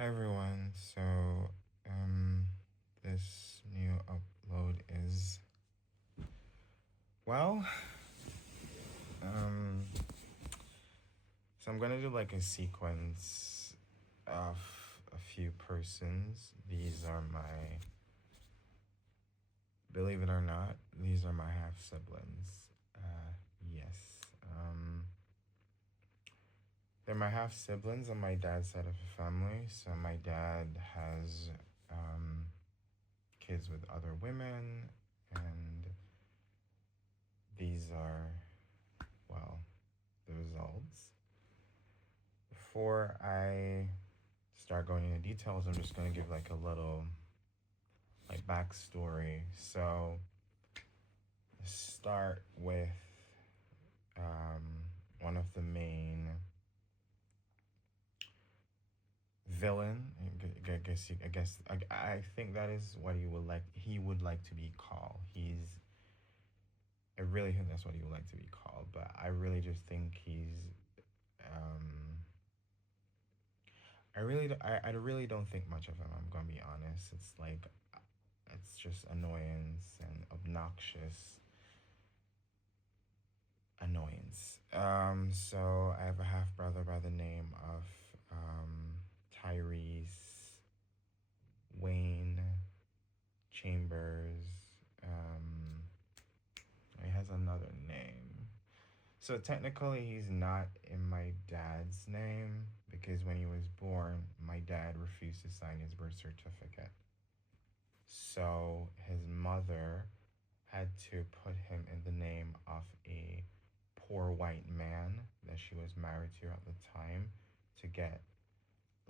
Hi everyone. Um, this new upload is well, um, so I'm gonna do like a sequence of a few persons. These are my, believe it or not, these are my half siblings. Yes. They're my half siblings on my dad's side of the family. So my dad has um kids with other women, and these are, well, the results. Before I start going into details, I'm just going to give like a little like backstory. So start with one of the main villain. I think that is what he would like to be called. I really think that's what he would like to be called, but I really just think um I really don't think much of him. I'm gonna be honest. It's just annoyance and obnoxious annoyance. So I have a half brother by the name of Tyrese Wayne Chambers. Um, he has another name. So technically, he's not in my dad's name because when he was born, my dad refused to sign his birth certificate. So his mother had to put him in the name of a poor white man that she was married to at the time to get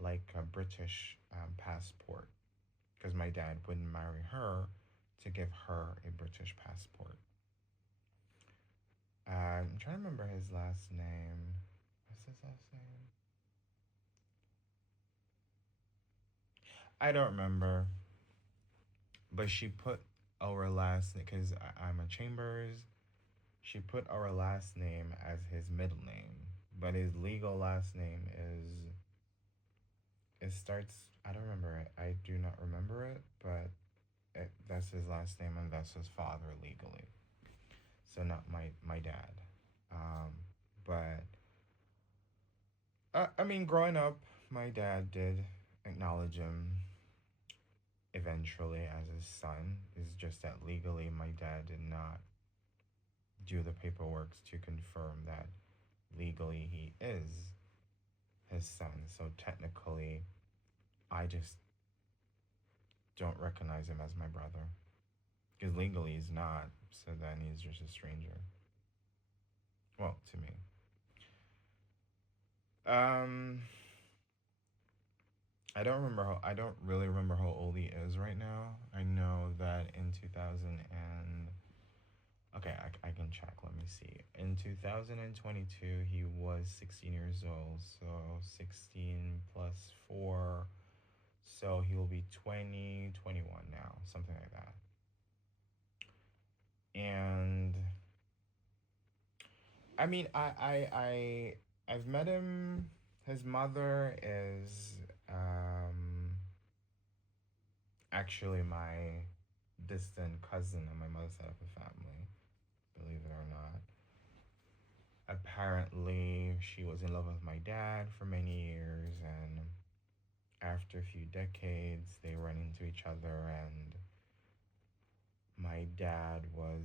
like a British passport, because my dad wouldn't marry her to give her a British passport. I'm trying to remember his last name. What's his last name? I don't remember, but she put our last name because I'm a Chambers. She put our last name as his middle name, but his legal last name is. It starts. I don't remember it. I do not remember it, but that's his last name and that's his father legally. So not my dad. Um, but I mean, growing up, my dad did acknowledge him eventually as his son. It's just that legally, my dad did not do the paperwork to confirm that legally he is his son. So technically, I just don't recognize him as my brother. Because legally he's not, so then he's just a stranger. Well, to me. Um, I don't really remember how old he is right now. I know that in 2000 and, okay, I can check, let me see. In 2022, he was 16 years old, so 16 plus 4, so he will be 21 now, something like that. And I mean, I've met him. His mother is actually my distant cousin on my mother's side of the family, believe it or not. Apparently, she was in love with my dad for many years, and after a few decades, they ran into each other, and my dad was,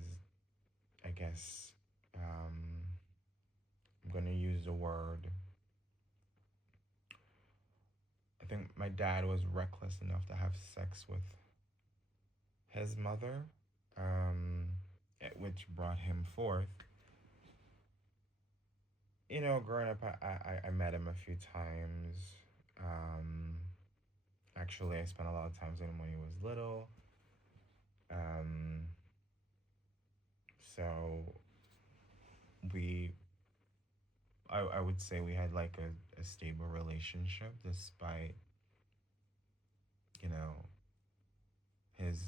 I guess, I'm gonna use the word. I think my dad was reckless enough to have sex with his mother, um, which brought him forth. You know, growing up, I met him a few times. Um, Actually, I spent a lot of times with him when he was little. Um, so we, I would say we had like a stable relationship despite, you know, his,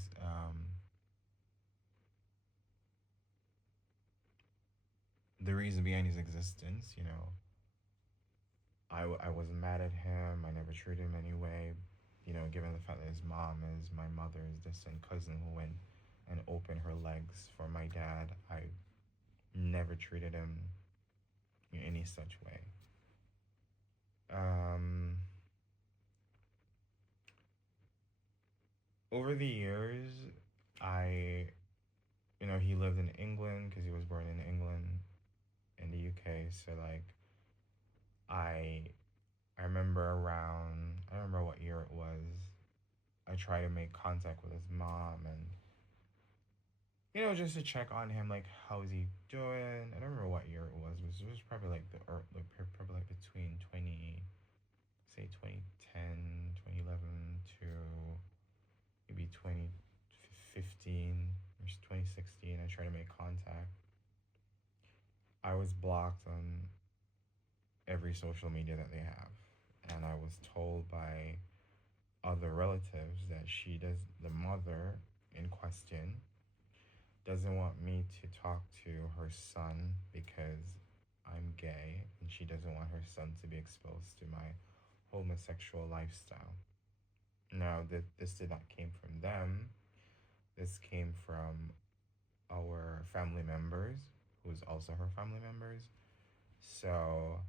the reason behind his existence, you know. I wasn't mad at him. I never treated him anyway. You know, given the fact that his mom is my mother's distant cousin who went and opened her legs for my dad, I never treated him in any such way. Um, Over the years, I, you know, he lived in England because he was born in England, in the UK. So like, I, I remember around, I don't remember what year it was. I tried to make contact with his mom and, you know, just to check on him, like, how is he doing? I don't remember what year it was. It was probably like probably like between 20, say 2010, 2011 to maybe 2015 or 2016. I tried to make contact. I was blocked on every social media that they have. And I was told by other relatives that the mother in question, doesn't want me to talk to her son because I'm gay, and she doesn't want her son to be exposed to my homosexual lifestyle. Now, this did not came from them. This came from our family members, who's also her family members. So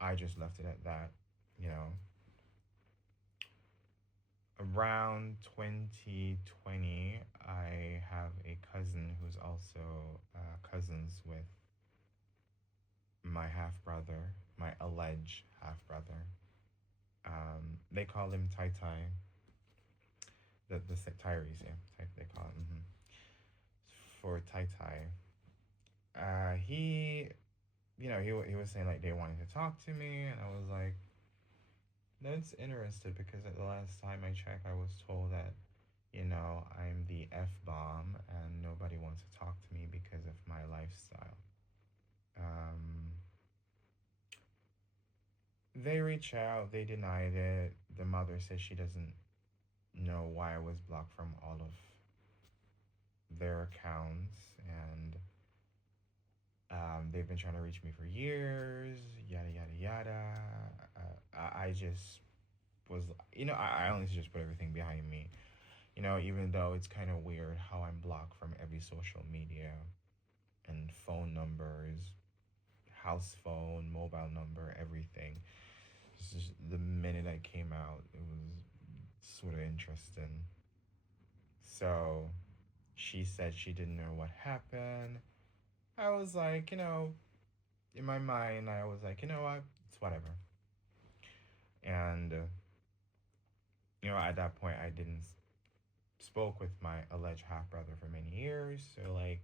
I just left it at that. You know, around 2020, I have a cousin who's also cousins with my half brother, my alleged half brother. They call him Tai Tai. The Tyrese, yeah, they call him for Tai Tai. He, you know, he was saying like they wanted to talk to me, and I was like, that's interested because at the last time I checked, I was told that, you know, I'm the F bomb and nobody wants to talk to me because of my lifestyle. Um, they reached out, they denied it. The mother says she doesn't know why I was blocked from all of their accounts, and they've been trying to reach me for years, yada yada yada. I just was, you know, I honestly just put everything behind me. You know, even though it's kind of weird how I'm blocked from every social media and phone numbers, house phone, mobile number, everything. Just the minute I came out, it was sort of interesting. So she said she didn't know what happened. I was like, you know, in my mind, I was like, you know what, it's whatever. And you know, at that point, I didn't spoke with my alleged half brother for many years. So like,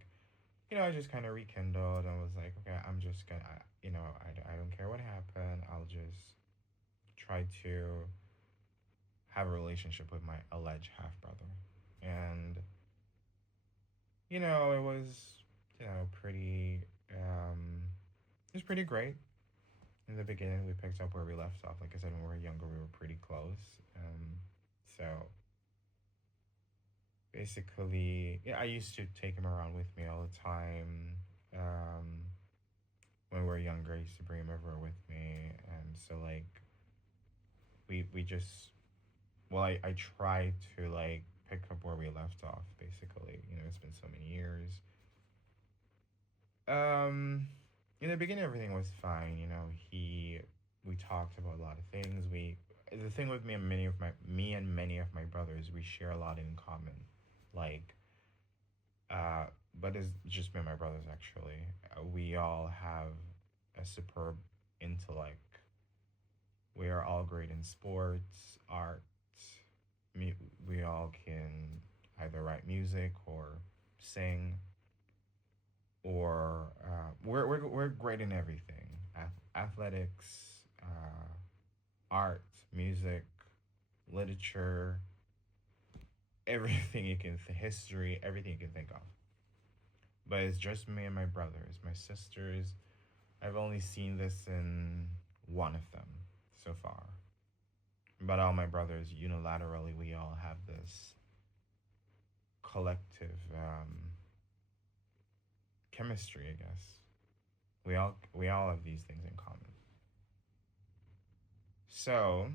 you know, I just kind of rekindled and was like, okay, I'm just gonna, you know, I don't care what happened. I'll just try to have a relationship with my alleged half brother. And, you know, it was, you know, it was pretty great. In the beginning, we picked up where we left off. Like I said, when we were younger, we were pretty close. So basically, yeah, I used to take him around with me all the time. Um, when we were younger, I used to bring him everywhere with me, and so like we just, well, I tried to like pick up where we left off. Basically, you know, it's been so many years. Um, in the beginning, everything was fine. You know, we talked about a lot of things. The thing with me and many of my brothers, we share a lot in common, like uh, but it's just me and my brothers actually. We all have a superb intellect. We are all great in sports, art. Me, we all can either write music or sing, or we're great in everything: athletics, art, music, literature, everything you can, history, everything you can think of. But it's just me and my brothers. My sisters, I've only seen this in one of them so far. But all my brothers, unilaterally, we all have this collective chemistry, I guess. We all have these things in common. So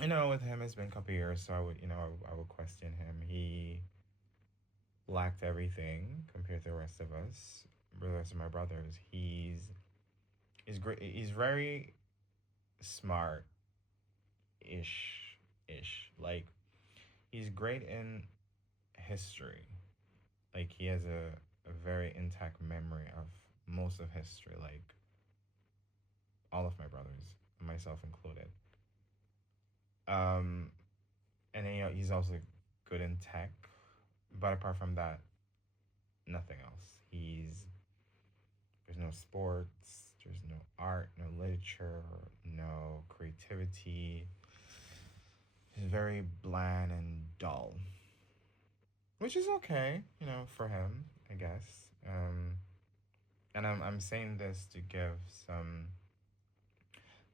With him, it's been a couple years, so I would question him. He lacked everything compared to the rest of us, the rest of my brothers. He's great. He's very smart ish. Like he's great in history. Like he has a very intact memory of most of history. Like all of my brothers, myself included. Um, and then, he's also good in tech, but apart from that, nothing else. There's no sports, there's no art, no literature, no creativity. He's very bland and dull, which is okay, for him, I guess. And I'm saying this to give some.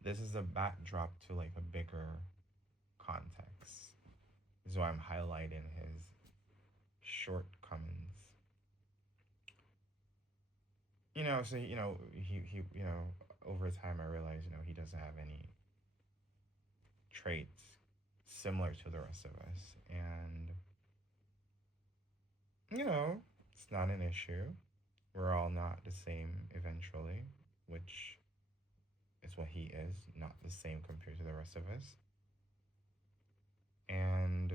This is a backdrop to like a bigger context. This is why I'm highlighting his shortcomings. So over time I realized, he doesn't have any traits similar to the rest of us, and it's not an issue. We're all not the same eventually, which is what he is, not the same compared to the rest of us. And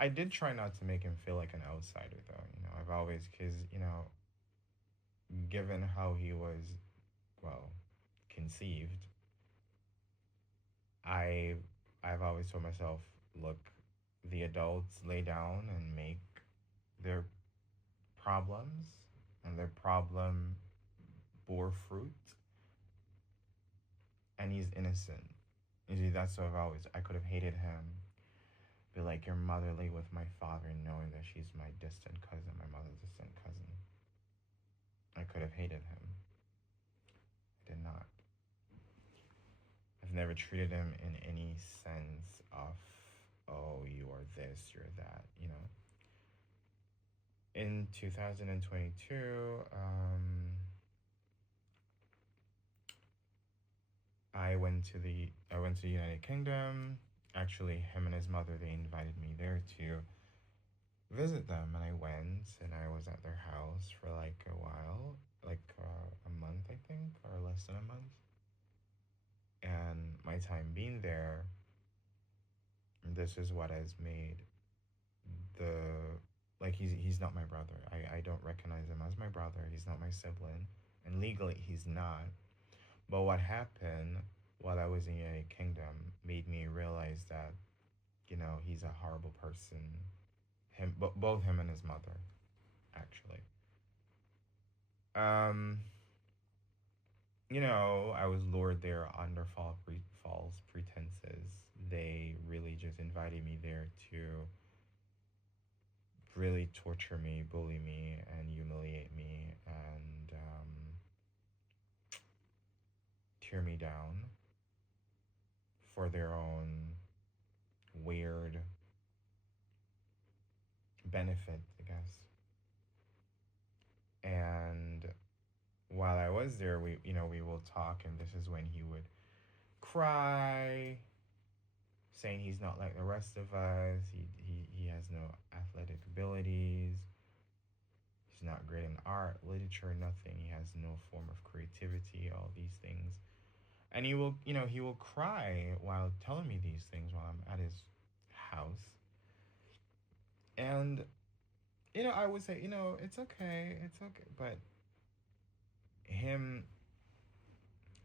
I did try not to make him feel like an outsider, though. I've always, because, given how he was, well, conceived, I, I've always told myself, look, the adults lay down and make their problems, and their problem bore fruit, and he's innocent. You see, that's what I could have hated him. Be like, you're motherly with my father, knowing that she's my distant cousin, my mother's distant cousin. I could have hated him. I did not. I've never treated him in any sense of, oh, you are this, you're that, In 2022, I went to the United Kingdom. Actually, him and his mother, they invited me there to visit them, and I went, and I was at their house for like a while, like a month, I think, or less than a month. And my time being there, this is what has made the like he's not my brother. I don't recognize him as my brother. He's not my sibling, and legally he's not. But what happened while I was in the United Kingdom made me realize that he's a horrible person. Both him and his mother, actually. Um, I was lured there under false pretenses. They really just invited me there to really torture me, bully me, and humiliate me, and tear me down for their own weird benefit, I guess. And while I was there, we will talk, and this is when he would cry, saying he's not like the rest of us. He has no athletic abilities. He's not great in art, literature, nothing. He has no form of creativity, all these things. And he will cry while telling me these things while I'm at his house. And, I would say, it's okay. But him,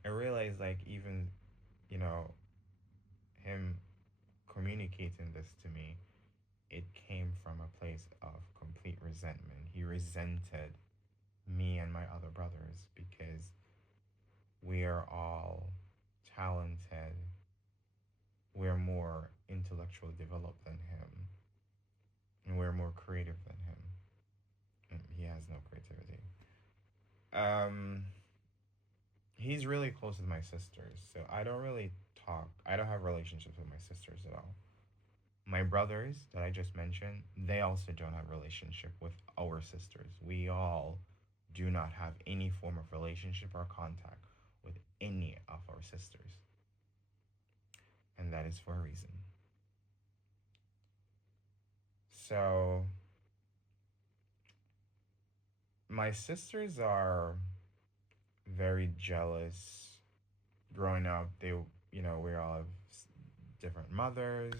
I realized, like, even, you know, him communicating this to me, it came from a place of complete resentment. He resented me and my other brothers because we are all talented. We're more intellectually developed than him, and we're more creative than him. And he has no creativity. Um, he's really close with my sisters, so I don't really talk. I don't have relationships with my sisters at all. My brothers that I just mentioned, they also don't have relationship with our sisters. We all do not have any form of relationship or contact with any of our sisters. that is for a reason. So my sisters are very jealous. Growing up, we all have different mothers.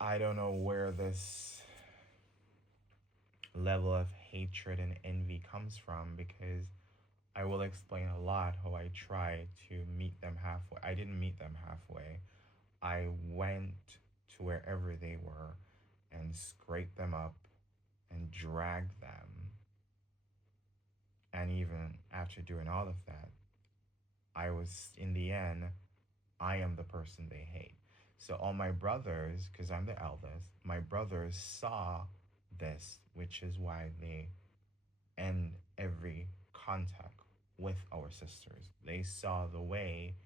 I don't know where this level of hatred and envy comes from, because I will explain a lot how I tried to meet them halfway. I didn't meet them halfway. I went to wherever they were and scraped them up and dragged them. And even after doing all of that, I was, in the end, I am the person they hate. So all my brothers, because I'm the eldest, my brothers saw this, which is why they end every contact with our sisters. They saw the way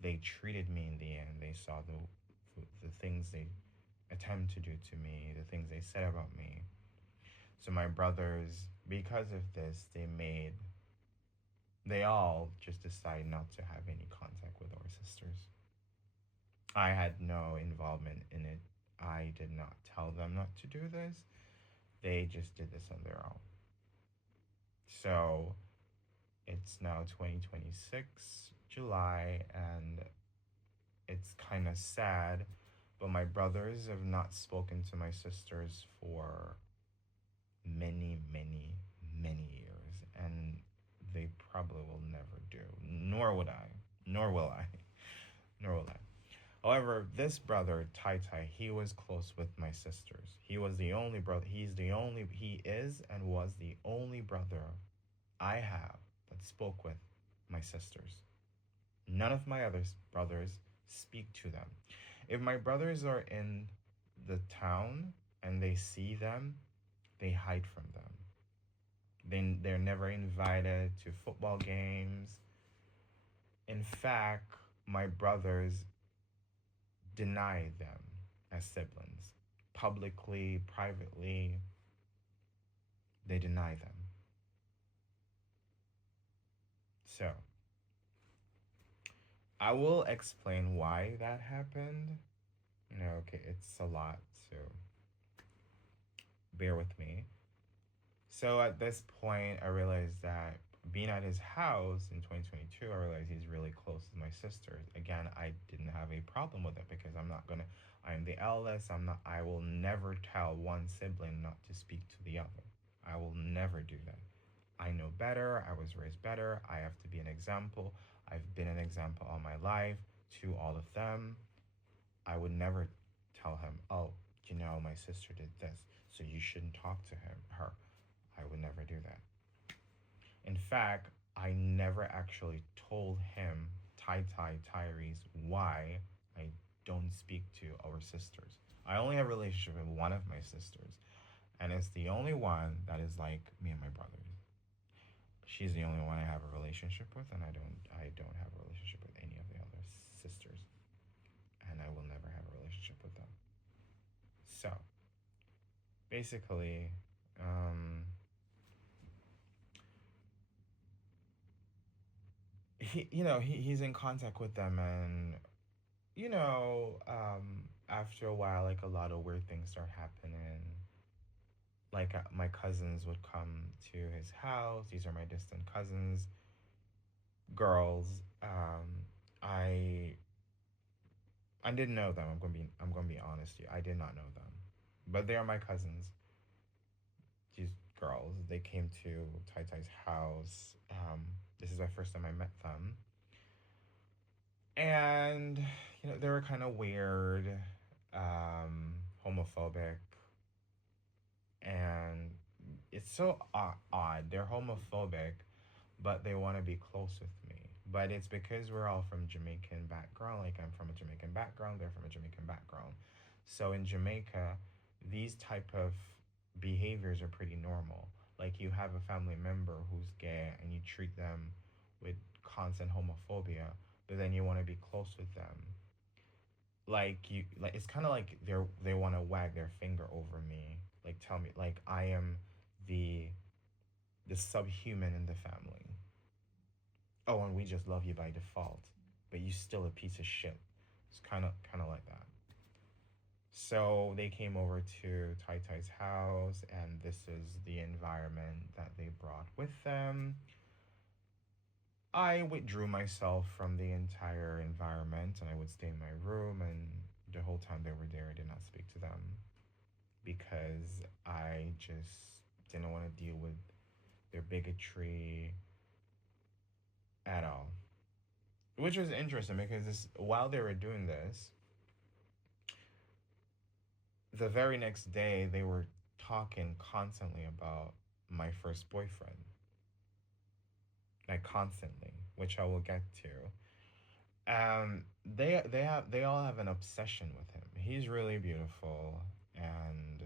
they treated me in the end. They saw the things they attempt to do to me, the things they said about me. So my brothers, because of this, they all just decided not to have any contact with our sisters. I had no involvement in it. I did not tell them not to do this. They just did this on their own. So it's now 2026, July, and it's kind of sad, but my brothers have not spoken to my sisters for many, many, many years, and they probably will never do. Nor would I. Nor will I. Nor will I. However, this brother, Tai Tai, he was close with my sisters. He was the only brother. He is and was the only brother I have that spoke with my sisters. None of my other brothers speak to them. If my brothers are in the town and they see them, they hide from them. They're never invited to football games. In fact, my brothers deny them as siblings. Publicly, privately, they deny them. So, I will explain why that happened. Okay, it's a lot, so bear with me. So at this point, I realized that being at his house in 2022, I realized he's really close to my sisters. Again, I didn't have a problem with it because I'm the eldest. I will never tell one sibling not to speak to the other. I will never do that. I know better. I was raised better. I have to be an example. I've been an example all my life to all of them. I would never tell him, oh, my sister did this, so you shouldn't talk to her. I would never do that. In fact, I never actually told him, Tyrese, why I don't speak to our sisters. I only have a relationship with one of my sisters, and it's the only one that is like me and my brothers. She's the only one I have a relationship with, and I don't have a relationship with any of the other sisters, and I will never have a relationship with them. So, basically, he's in contact with them, and after a while, like, a lot of weird things start happening. Like, my cousins would come to his house. These are my distant cousins, girls. I didn't know them. I'm gonna be honest with you. I did not know them, but they are my cousins. These girls. They came to Tai Tai's house. This is my first time I met them, and they were kind of weird, homophobic, and it's so odd. They're homophobic, but they want to be close with me. But it's because we're all from Jamaican background. Like, I'm from a Jamaican background, they're from a Jamaican background. So in Jamaica, these type of behaviors are pretty normal. Like, you have a family member who's gay and you treat them with constant homophobia, but then you want to be close with them. Like, it's kind of like they want to wag their finger over me, like, tell me like I am the subhuman in the family. Oh, and we just love you by default. but you still a piece of shit. It's kind of like that. So they came over to Tai Tai's house, and this is the environment that they brought with them. I withdrew myself from the entire environment, and I would stay in my room, and the whole time they were there, I did not speak to them because I just didn't want to deal with their bigotry at all. Which was interesting because while they were doing this, the very next day they were talking constantly about my first boyfriend, like constantly, which I will get to. They all have an obsession with him. He's really beautiful, and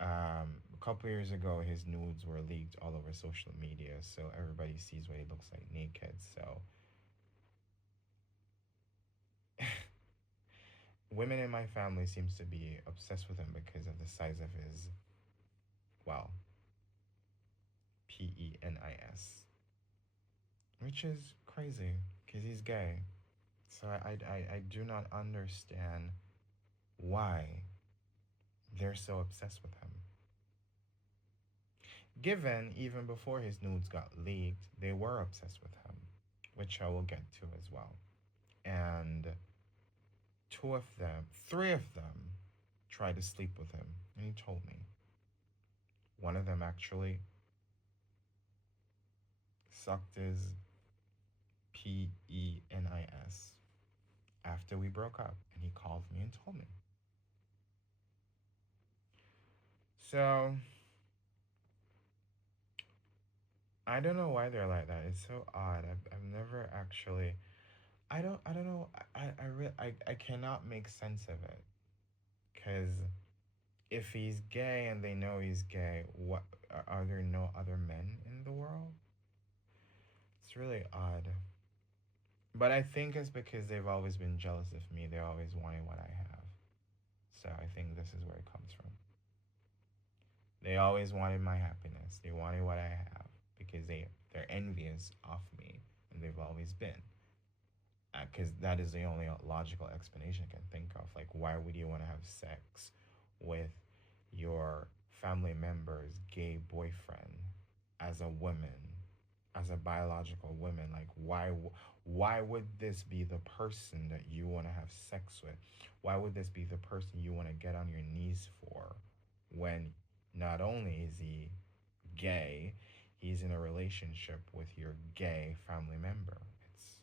a couple years ago, his nudes were leaked all over social media, so everybody sees what he looks like naked. So women in my family seems to be obsessed with him because of the size of his, well, penis, which is crazy because he's gay. So I do not understand why they're so obsessed with him. Given even before his nudes got leaked, they were obsessed with him, which I will get to as well. And two of them, three of them, tried to sleep with him, and he told me. One of them actually sucked his penis after we broke up, and he called me and told me. So I don't know why they're like that. It's so odd. I've never actually. I don't know. I cannot make sense of it, because if he's gay and they know he's gay, what are there no other men in the world? It's really odd. But I think it's because they've always been jealous of me. They always wanted what I have. So I think this is where it comes from. They always wanted my happiness. They wanted what I have because they're envious of me, and they've always been. Because that is the only logical explanation I can think of. Like, why would you want to have sex with your family member's gay boyfriend as a woman, as a biological woman? Like, why would this be the person that you want to have sex with? Why would this be the person you want to get on your knees for when not only is he gay, he's in a relationship with your gay family member? It's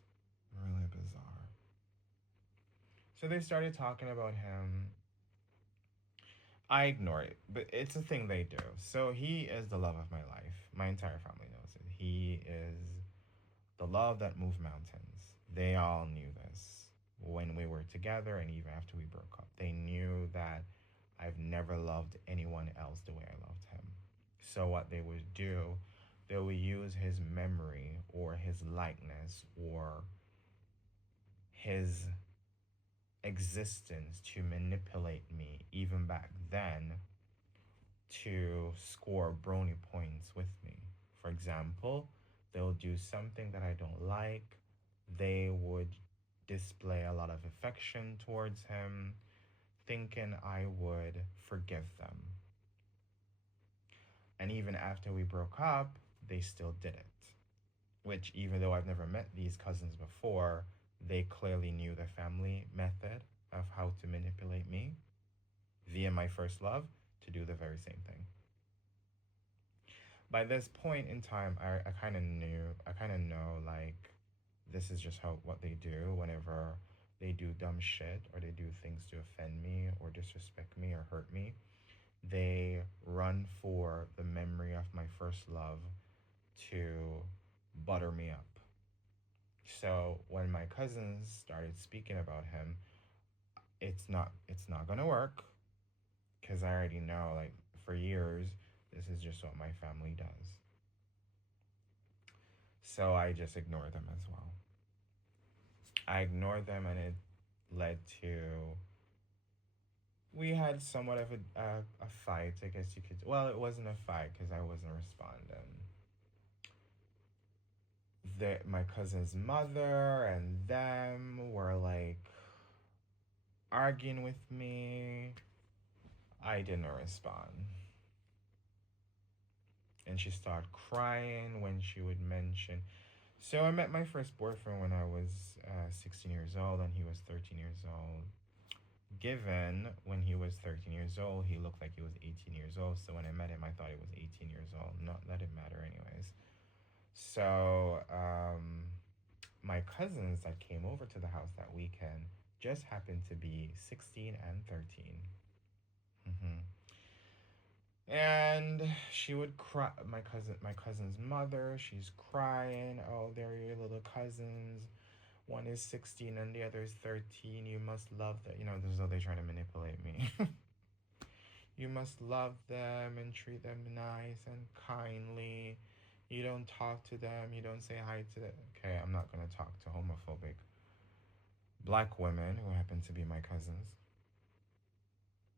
really bizarre. So they started talking about him. I ignore it, but it's a thing they do. So he is the love of my life. My entire family knows it. He is the love that moved mountains. They all knew this when we were together and even after we broke up. They knew that I've never loved anyone else the way I loved him. So what they would do, they would use his memory or his likeness or his existence to manipulate me even back then to score brony points with me. For example, they'll do something that I don't like. They would display a lot of affection towards him, thinking I would forgive them. And even after we broke up, they still did it. Which, even though I've never met these cousins before, they clearly knew the family method of how to manipulate me via my first love to do the very same thing. By this point in time, I kind of knew, I kind of know, like, this is just how what they do whenever they do dumb shit or they do things to offend me or disrespect me or hurt me. They run for the memory of my first love to butter me up. So when my cousins started speaking about him, it's not gonna work because I already know, like, for years this is just what my family does. So I just ignore them as well. I ignored them, and it led to we had somewhat of a fight, I guess you could. Well, it wasn't a fight because I wasn't responding. my cousin's mother and them were like arguing with me. I didn't respond. And she started crying when she would mention. So I met my first boyfriend when I was 16 years old and he was 13 years old. Given when he was 13 years old, he looked like he was 18 years old. So when I met him, I thought he was 18 years old. Not that didn't matter, anyways. So my cousins that came over to the house that weekend just happened to be 16 and 13. Mm-hmm. And she would cry. My cousin's mother, she's crying. Oh, they're your little cousins. One is 16 and the other is 13. You must love that. This is how they're trying to manipulate me. You must love them and treat them nice and kindly. You don't talk to them. You don't say hi to them. Okay, I'm not going to talk to homophobic black women who happen to be my cousins.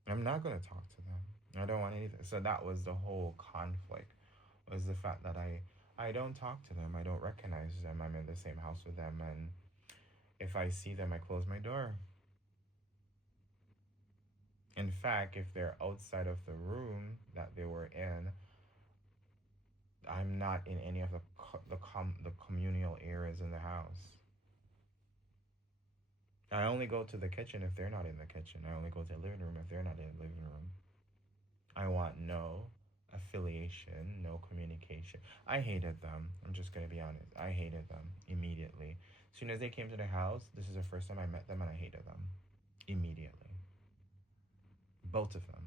I'm not going to talk to them. I don't want anything. So that was the whole conflict, was the fact that I don't talk to them. I don't recognize them. I'm in the same house with them, and if I see them, I close my door. In fact, if they're outside of the room that they were in, I'm not in any of the communal areas in the house. I only go to the kitchen if they're not in the kitchen. I only go to the living room if they're not in the living room. I want no affiliation, no communication. I hated them. I'm just gonna be honest. I hated them immediately. As soon as they came to the house, this is the first time I met them and I hated them. Immediately. Both of them.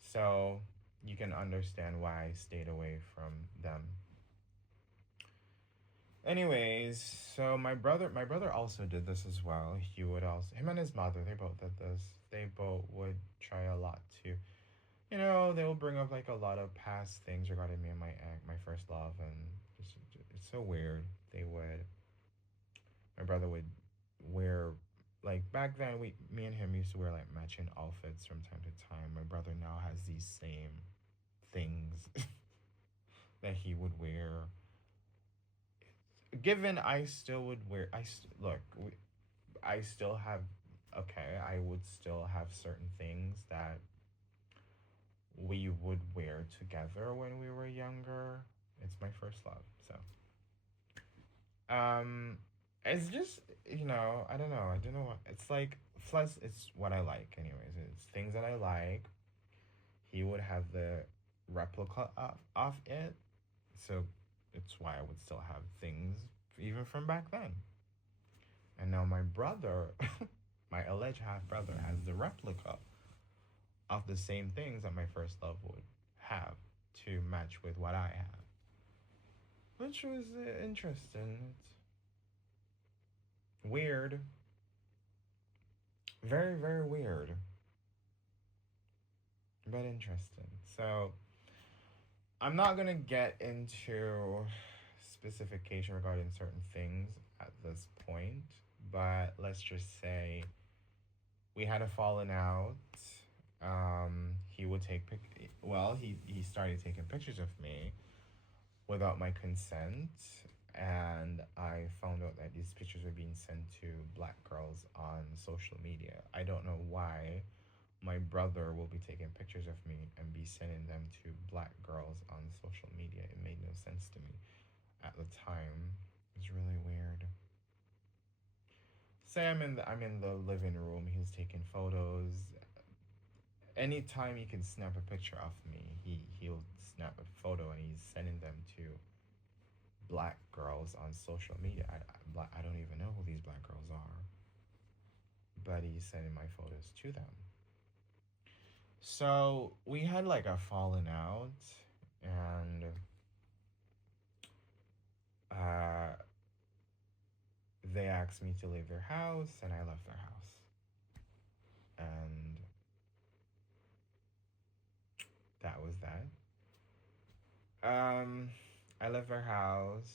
So you can understand why I stayed away from them. Anyways, so my brother also did this as well. He would also, him and his mother, they both did this. They both would try a lot to, they will bring up like a lot of past things regarding me and my first love, and just it's so weird. My brother would wear, like back then, me and him used to wear like matching outfits from time to time. My brother now has these same things that he would wear. Given I still would wear, look, I still have, okay, I would still have certain things that we would wear together when we were younger. It's my first love, so um, it's just, I don't know. I don't know what it's like. Plus, it's what I like, anyways. It's things that I like. He would have the replica of it, so it's why I would still have things even from back then. And now my brother, my alleged half brother, has the replica of the same things that my first love would have to match with what I have, which was interesting. It's weird, very very weird, but interesting. So I'm not gonna get into specification regarding certain things at this point, but let's just say we had a falling out. He would he started taking pictures of me without my consent, and I found out that these pictures were being sent to black girls on social media. I don't know why my brother will be taking pictures of me and be sending them to black girls on social media. It made no sense to me at the time. It's really weird. Say I'm in the living room, he's taking photos. Anytime he can snap a picture of me, he'll snap a photo and he's sending them to black girls on social media. I don't even know who these black girls are, but he's sending my photos to them. So we had like a falling out, and uh, they asked me to leave their house, and I left their house. And that was that. Um, I left their house.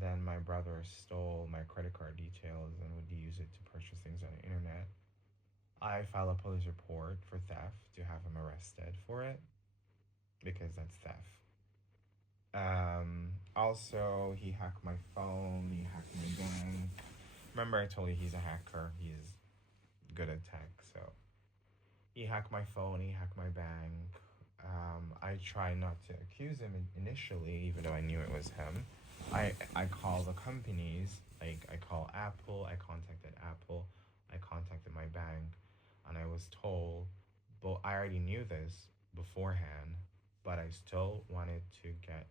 Then my brother stole my credit card details and would use it to purchase things on the internet. I filed a police report for theft to have him arrested for it because that's theft. Also, he hacked my phone. He hacked my bank. Remember, I told you he's a hacker. He's good at tech, so he hacked my phone. He hacked my bank. I tried not to accuse him initially, even though I knew it was him. I call the companies. Like I call Apple. I contacted Apple. I contacted my bank, and I was told, but I already knew this beforehand, but I still wanted to get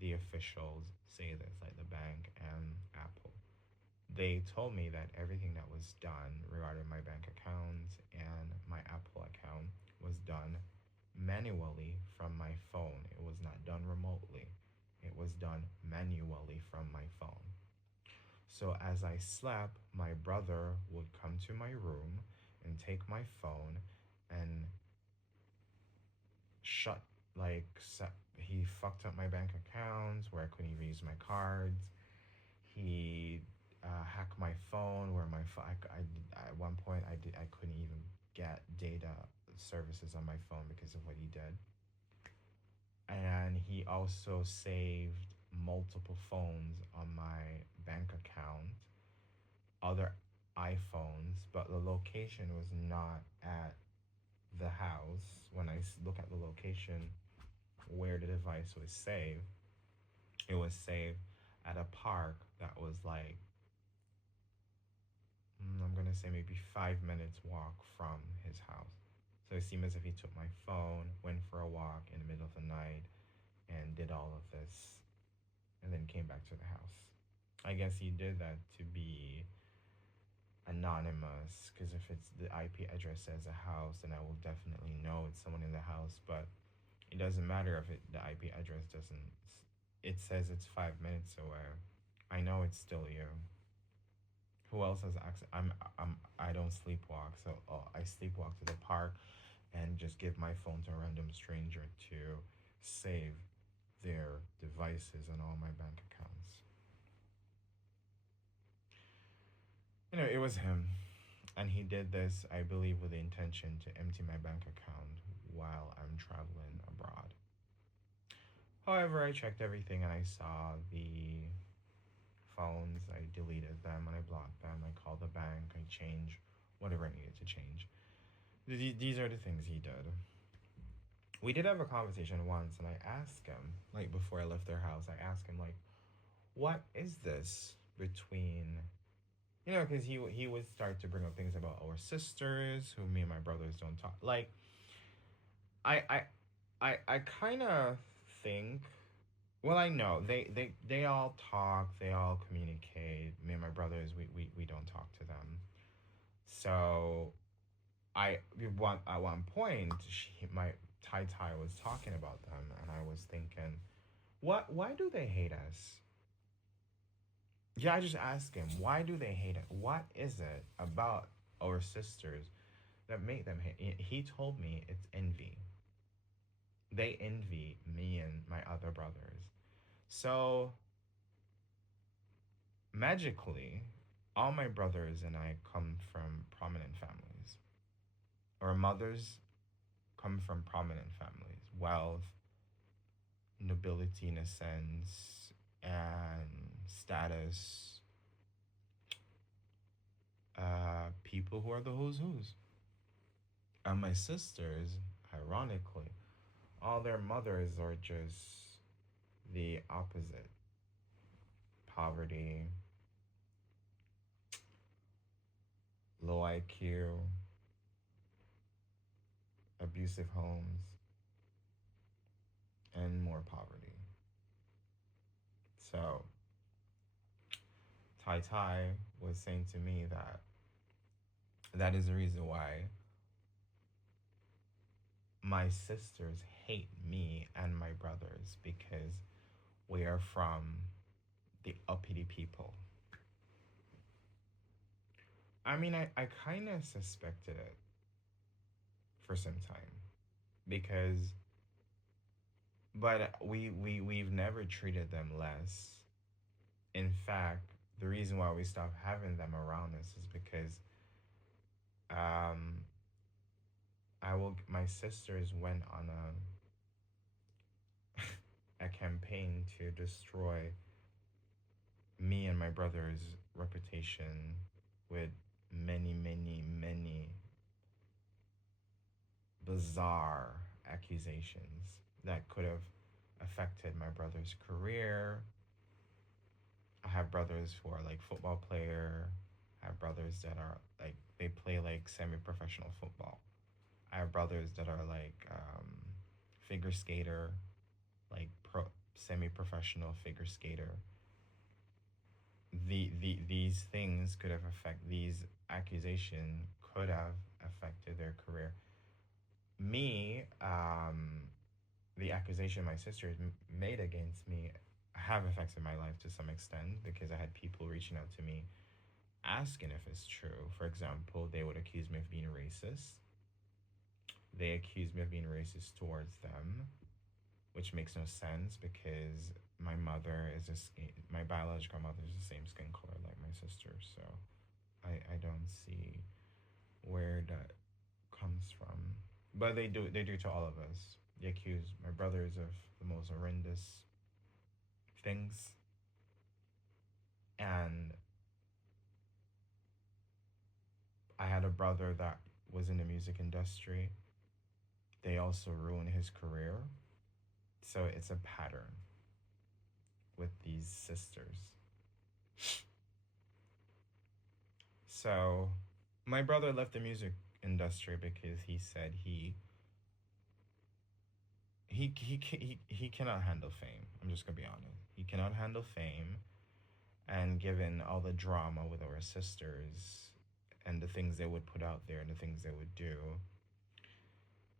the officials say this, like the bank and Apple. They told me that everything that was done regarding my bank accounts and my Apple account was done manually from my phone. It was not done remotely. It was done manually from my phone. So as I slept, my brother would come to my room and take my phone and shut like he fucked up my bank accounts where I couldn't even use my cards. He hacked my phone where my phone. At one point I couldn't even get data services on my phone because of what he did. And he also saved multiple phones on my bank account, other iPhones, but the location was not at the house. When I look at the location where the device was saved, it was saved at a park that was like, I'm gonna say maybe 5 minutes walk from his house. So it seemed as if he took my phone, went for a walk in the middle of the night, and did all of this, and then came back to the house. I guess he did that to be anonymous, because if it's the IP address says a house, then I will definitely know it's someone in the house. But it doesn't matter if the IP address doesn't. It says it's 5 minutes away. I know it's still you. Who else has access? I don't sleepwalk, so I sleepwalk to the park and just give my phone to a random stranger to save their devices and all my bank accounts. It was him, and he did this, I believe, with the intention to empty my bank account while I'm traveling abroad. However, I checked everything and I saw the phones. I deleted them and I blocked them. I called the bank. I changed whatever I needed to change. These are the things he did. We did have a conversation once, and I asked him, like before I left their house, I asked him, like, what is this between, because he would start to bring up things about our sisters, who me and my brothers don't talk. Like, I I I kind of think. Well, I know they all talk, they all communicate. Me and my brothers, we don't talk to them. So at one point, my Tai Tai was talking about them, and I was thinking, what? Why do they hate us? Yeah, I just asked him, why do they hate it? What is it about our sisters that make them hate? He told me it's envy. They envy me and my other brothers. So magically, all my brothers and I come from prominent families. Our mothers come from prominent families, wealth, nobility in a sense, and status. People who are the who's who's. And my sisters, ironically, all their mothers are just the opposite: poverty, low IQ, abusive homes, and more poverty. So Tai Tai was saying to me that that is the reason why my sisters hate me and my brothers, because we are from the uppity people. I mean, I kind of suspected it for some time because, but we've never treated them less. In fact, the reason why we stopped having them around us is because um, my sisters went on a a campaign to destroy me and my brother's reputation with many, many, many bizarre accusations that could have affected my brother's career. I have brothers who are like football player. I have brothers that are like they play like semi-professional football. I have brothers that are like figure skater, like semi-professional figure skater. These things could have affected these accusation could have affected their career. Me, the accusation my sisters made against me have affected my life to some extent because I had people reaching out to me asking if it's true. For example, they would accuse me of being racist. They accuse me of being racist towards them, which makes no sense because my mother is my biological mother is the same skin color like my sister. So I don't see where that comes from. But they do to all of us. They accuse my brothers of the most horrendous things. And I had a brother that was in the music industry. They also ruined his career. So it's a pattern with these sisters. So my brother left the music industry because he said he cannot handle fame. I'm just gonna be honest. He cannot handle fame, and given all the drama with our sisters and the things they would put out there and the things they would do,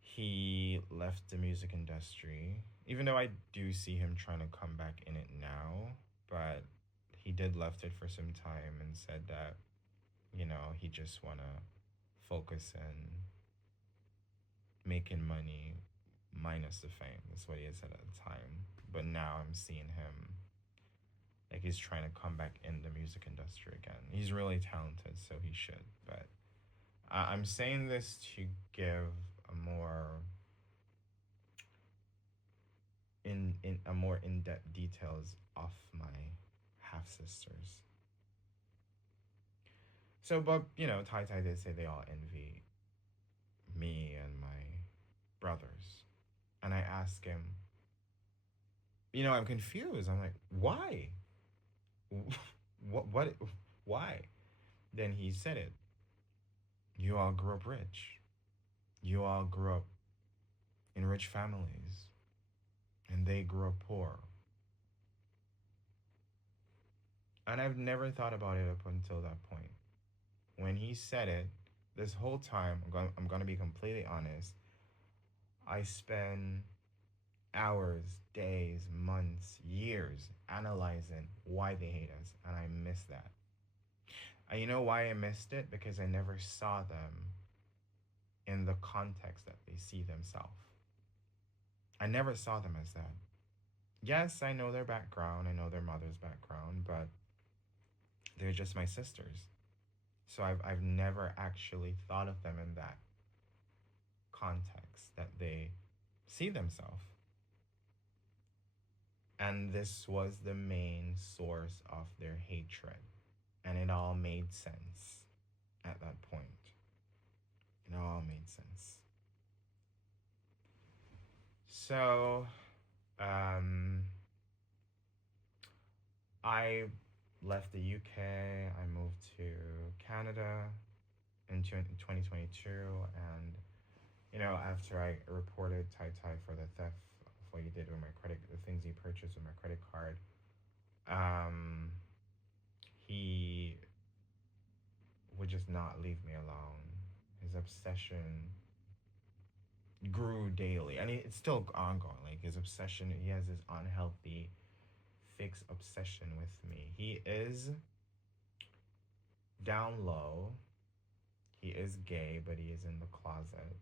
he left the music industry. Even though I do see him trying to come back in it now, but he did left it for some time and said that he just wanna focus on making money minus the fame. That's what he had said at the time. But now I'm seeing him like he's trying to come back in the music industry again. He's really talented, so he should. But I'm saying this to give a more in a more in-depth details of my half sisters. So, but Tai Tai did say they all envy me and my brothers, and I asked him, I'm confused. I'm like, why? What? Why? Then he said it. You all grew up rich. You all grew up in rich families, and they grew up poor. And I've never thought about it up until that point. When he said it, this whole time, I'm gonna be completely honest. I spent hours, days, months, years analyzing why they hate us, and I miss that. And you know why I missed it? Because I never saw them in the context that they see themselves. I never saw them as that. Yes, I know their background, I know their mother's background, but they're just my sisters. So I've never actually thought of them in that context that they see themselves. And this was the main source of their hatred. And it all made sense at that point. It all made sense. So, um, I left the UK. I moved to Canada in 2022. And, after I reported Tai Tai for the theft of what he did with my credit, the things he purchased with my credit card, um, he would just not leave me alone. His obsession grew daily, and it's still ongoing. Like his obsession, he has this unhealthy, fixed obsession with me. He is down low. He is gay, but he is in the closet,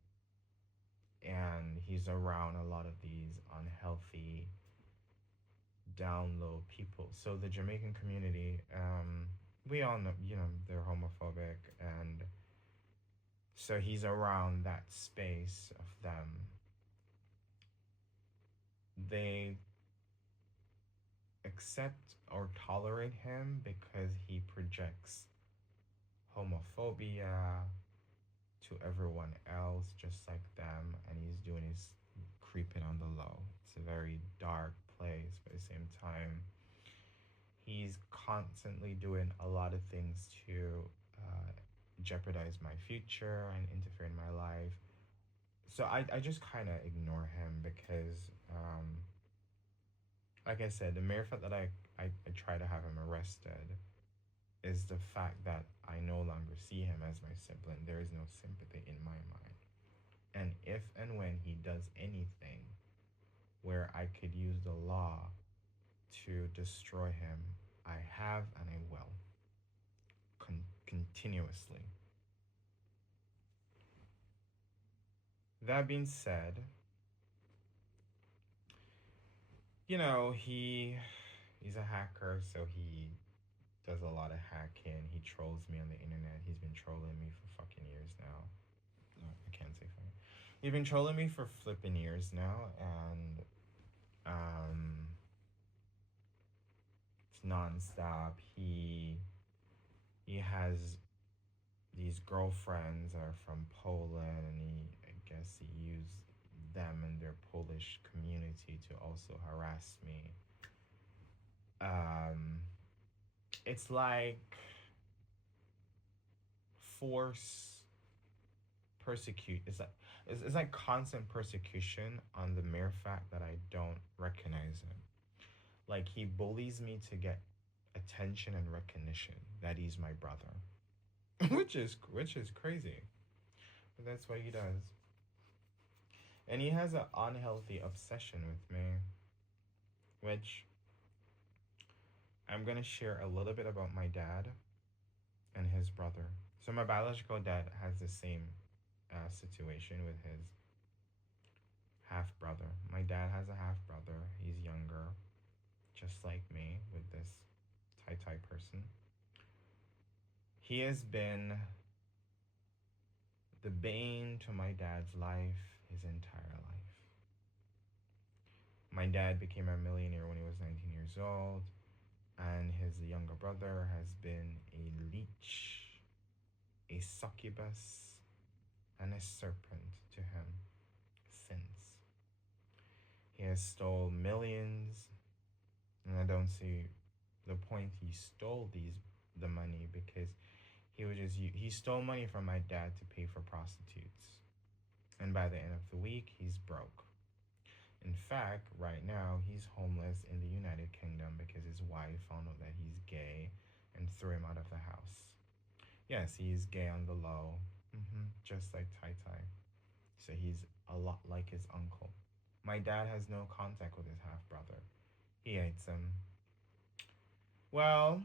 and he's around a lot of these unhealthy, down low people. So the Jamaican community, we all know, they're homophobic, and so he's around that space of them. They accept or tolerate him because he projects homophobia to everyone else just like them, and he's doing his creeping on the low. It's a very dark place, but at the same time he's constantly doing a lot of things to jeopardize my future and interfere in my life. So I just kind of ignore him because, like I said, the mere fact that I try to have him arrested is the fact that I no longer see him as my sibling. There is no sympathy in my mind. And if and when he does anything where I could use the law to destroy him, I have and I will continuously. That being said, he's a hacker, so he does a lot of hacking. He trolls me on the internet. He's been trolling me for fucking years now. No, I can't say fucking. He's been trolling me for flipping years now, and um, it's nonstop. He has these girlfriends that are from Poland, and I guess he used them and their Polish community to also harass me. Um, it's like force persecute. It's like constant persecution on the mere fact that I don't recognize him. Like he bullies me to get attention and recognition that he's my brother, which is crazy. But that's what he does. And he has an unhealthy obsession with me, which I'm gonna share a little bit about my dad and his brother. So my biological dad has the same situation with his half brother. My dad has a half brother. He's younger, just like me, with this Tai Tai person. He has been the bane to my dad's life his entire life. My dad became a millionaire when he was 19 years old, and his younger brother has been a leech, a succubus, and a serpent to him since. He has stole millions, and I don't see the point he stole the money, because he stole money from my dad to pay for prostitutes, and by the end of the week he's broke. In fact, right now he's homeless in the United Kingdom because his wife found out that he's gay and threw him out of the house. Yes, he's gay on the low, just like Tai Tai. So he's a lot like his uncle. My dad has no contact with his half brother. He hates him. Well,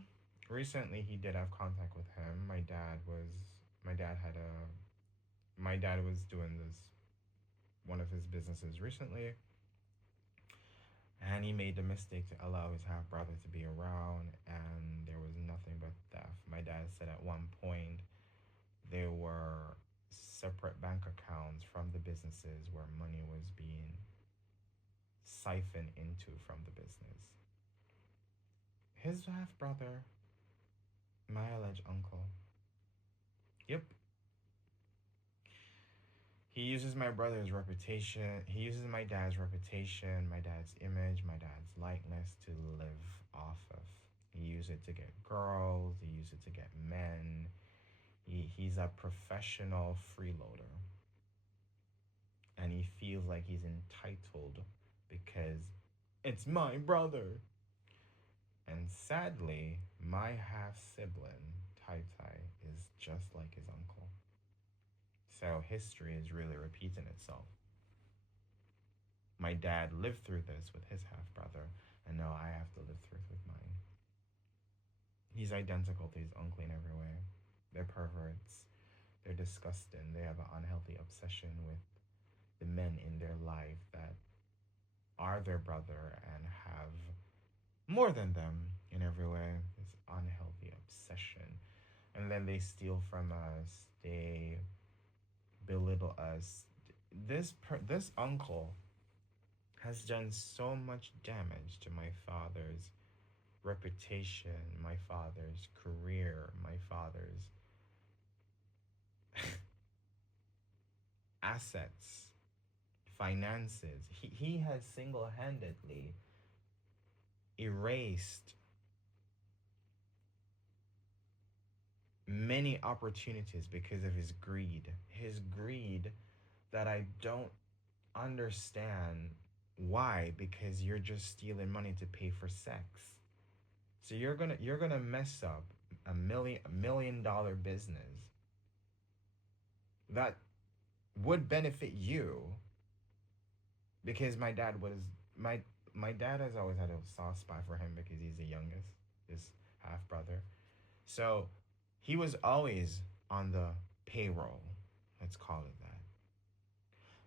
recently he did have contact with him. My dad was doing one of his businesses recently, and he made the mistake to allow his half brother to be around, and there was nothing but theft. My dad said at one point there were separate bank accounts from the businesses where money was being siphoned into from the business. His half brother, my alleged uncle. Yep. He uses my brother's reputation. He uses my dad's reputation, my dad's image, my dad's likeness to live off of. He uses it to get girls. He uses it to get men. He's a professional freeloader. And he feels like he's entitled because it's my brother. And sadly, my half sibling, Tai Tai, is just like his uncle. So history is really repeating itself. My dad lived through this with his half brother, and now I have to live through it with mine. He's identical to his uncle in every way. They're perverts. They're disgusting. They have an unhealthy obsession with the men in their life that are their brother and have more than them in every way. This unhealthy obsession. And then they steal from us. They belittle us. This uncle has done so much damage to my father's reputation, my father's career, my father's assets, finances. He has single handedly erased many opportunities because of his greed. His greed that I don't understand why, because you're just stealing money to pay for sex. So you're gonna mess up a $1 million business that would benefit you, because my my dad has always had a soft spot for him because he's the youngest, his half brother. So he was always on the payroll, let's call it that.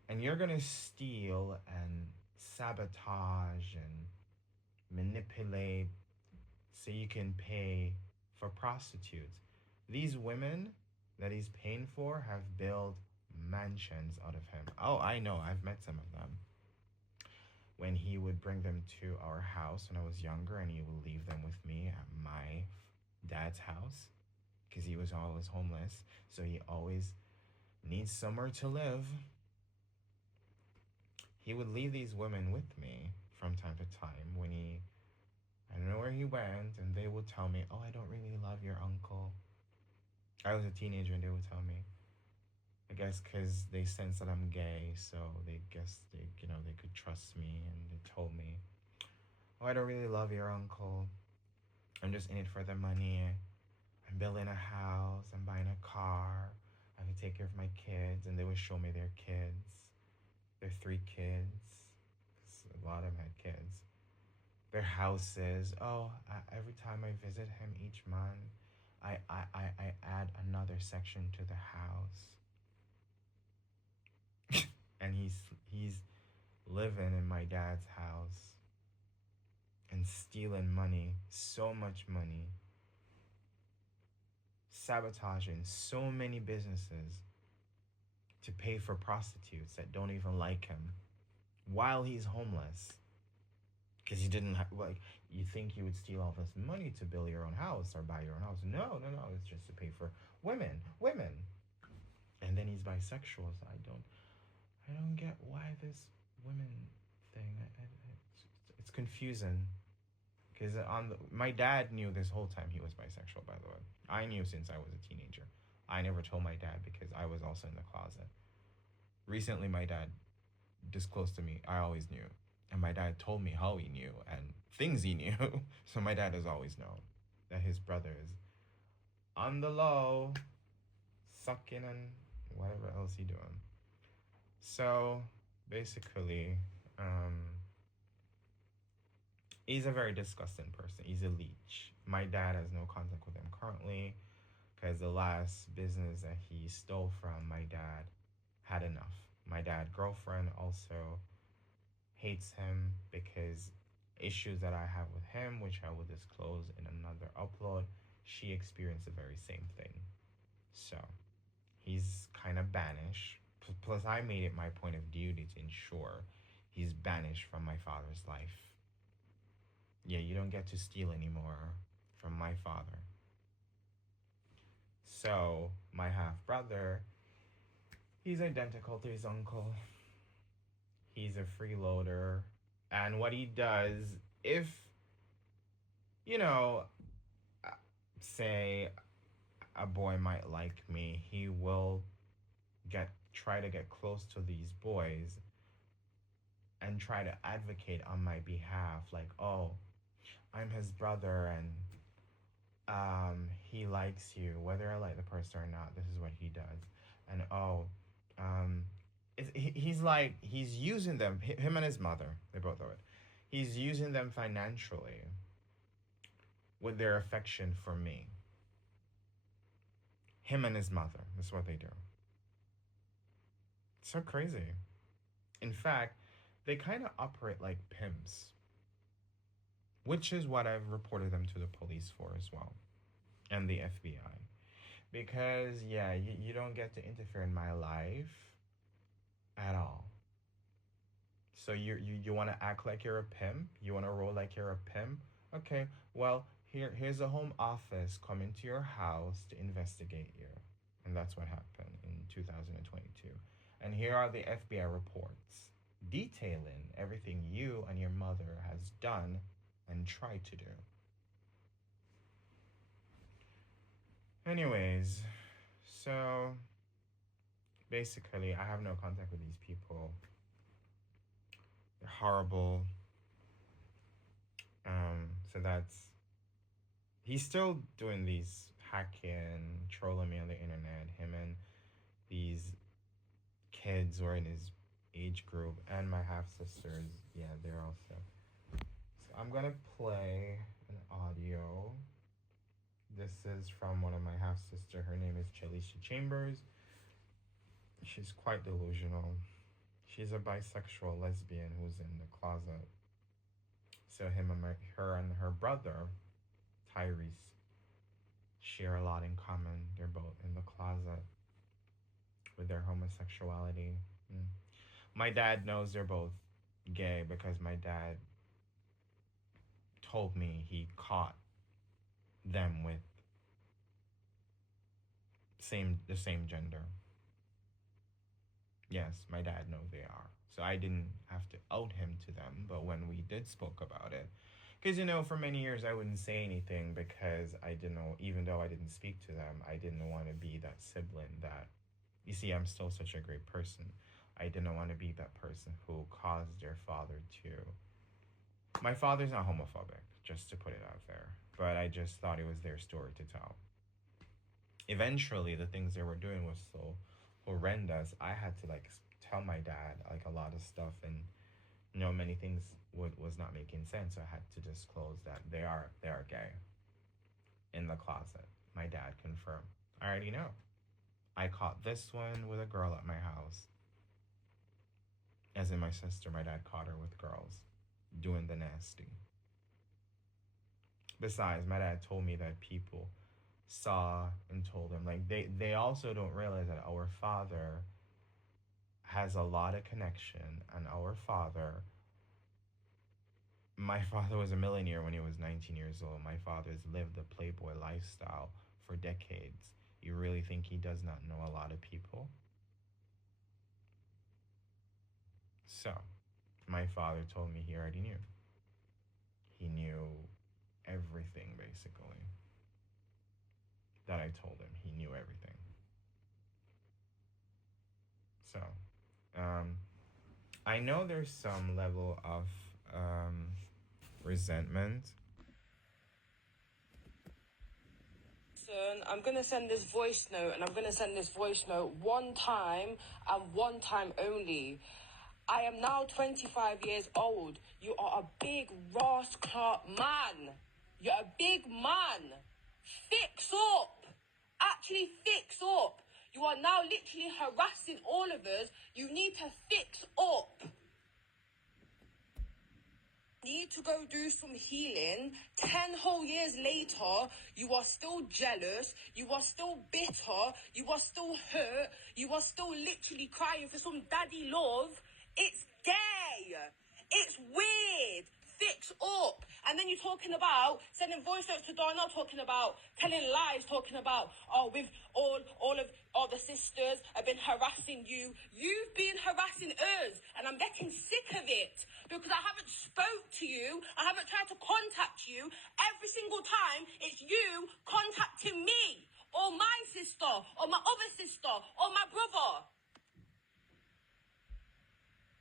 And you're gonna steal and sabotage and manipulate so you can pay for prostitutes. These women that he's paying for have built mansions out of him. Oh, I know, I've met some of them. When he would bring them to our house when I was younger, and he would leave them with me at my dad's house because he was always homeless. So he always needs somewhere to live. He would leave these women with me from time to time when I don't know where he went, and they would tell me, "Oh, I don't really love your uncle." I was a teenager, and they would tell me. I guess because they sense that I'm gay, so they guess they could trust me, and they told me, "Oh, I don't really love your uncle. I'm just in it for the money. I'm building a house. I'm buying a car. I can take care of my kids," and they would show me their kids, their 3 kids. 'Cause a lot of them had kids. Their houses. Oh, every time I visit him each month, I add another section to the house. And he's living in my dad's house and stealing money, so much money, sabotaging so many businesses to pay for prostitutes that don't even like him while he's homeless. Because he didn't like, you think you would steal all this money to build your own house or buy your own house. No, no, no. It's just to pay for women. And then he's bisexual. So I don't get why this women thing. It's confusing. Because my dad knew this whole time he was bisexual, by the way. I knew since I was a teenager. I never told my dad because I was also in the closet. Recently, my dad disclosed to me, I always knew. And my dad told me how he knew and things he knew. So my dad has always known that his brother is on the low, sucking and whatever else he doing. So basically, he's a very disgusting person. He's a leech. My dad has no contact with him currently because the last business that he stole from my dad had enough. My dad girlfriend also hates him because issues that I have with him, which I will disclose in another upload, she experienced the very same thing. So he's kind of banished. Plus, I made it my point of duty to ensure he's banished from my father's life. Yeah, you don't get to steal anymore from my father. So, my half brother, he's identical to his uncle. He's a freeloader. And what he does, if, you know, say a boy might like me, he will try to get close to these boys and try to advocate on my behalf, like, oh, I'm his brother, and he likes you, whether I like the person or not. This is what he does, and oh, um, he's using them. Him and his mother, they both are it. He's using them financially with their affection for me. Him and his mother. That's what they do. So crazy. In fact, they kind of operate like pimps, which is what I've reported them to the police for as well, and the FBI. Because, yeah, you don't get to interfere in my life at all. So you want to act like you're a pimp? You want to roll like you're a pimp? Okay, well, here's a home office coming to your house to investigate you. And that's what happened in 2022. And here are the FBI reports detailing everything you and your mother has done and tried to do. Anyways, so basically, I have no contact with these people. They're horrible. So that's he's still doing these hacking, trolling me on the internet. Him and these kids who are in his age group, and my half sisters. Yeah, they're also. So I'm gonna play an audio. This is from one of my half sister. Her name is Chalisha Chambers. She's quite delusional. She's a bisexual lesbian who's in the closet. So her and her brother, Tyrese, share a lot in common. They're both in the closet with their homosexuality. Mm. My dad knows they're both gay because my dad told me he caught them with the same gender. Yes, my dad knows they are. So I didn't have to out him to them, but when we did spoke about it, because for many years I wouldn't say anything because I didn't know, even though I didn't speak to them, I didn't want to be that sibling that, you see, I'm still such a great person. I didn't want to be that person who caused their father to. My father's not homophobic, just to put it out there, but I just thought it was their story to tell. Eventually, the things they were doing was so horrendous. I had to tell my dad a lot of stuff, and many things was not making sense. So I had to disclose that they are gay in the closet. My dad confirmed. I already know. I caught this one with a girl at my house. As in my sister, my dad caught her with girls doing the nasty. Besides, my dad told me that people saw and told him they also don't realize that our father has a lot of connection, and my father was a millionaire when he was 19 years old. My father's lived a playboy lifestyle for decades. You really think he does not know a lot of people? So my father told me he already knew. He knew everything, basically, that I told him. He knew everything. So I know there's some level of resentment. I'm going to send this voice note, and I'm going to send this voice note one time and one time only. I am now 25 years old. You are a big Ross Clark man. You're a big man. Fix up. Actually fix up. You are now literally harassing all of us. You need to fix up. Need to go do some healing. 10 whole years later, you are still jealous, you are still bitter, you are still hurt, you are still literally crying for some daddy love. It's gay. It's weird. Fix up. And then you're talking about sending voice notes to Darnell, talking about telling lies, talking about, with all of the sisters have been harassing you. You've been harassing us, and I'm getting sick of it because I haven't spoke to you. I haven't tried to contact you. Every single time, it's you contacting me or my sister or my other sister or my brother.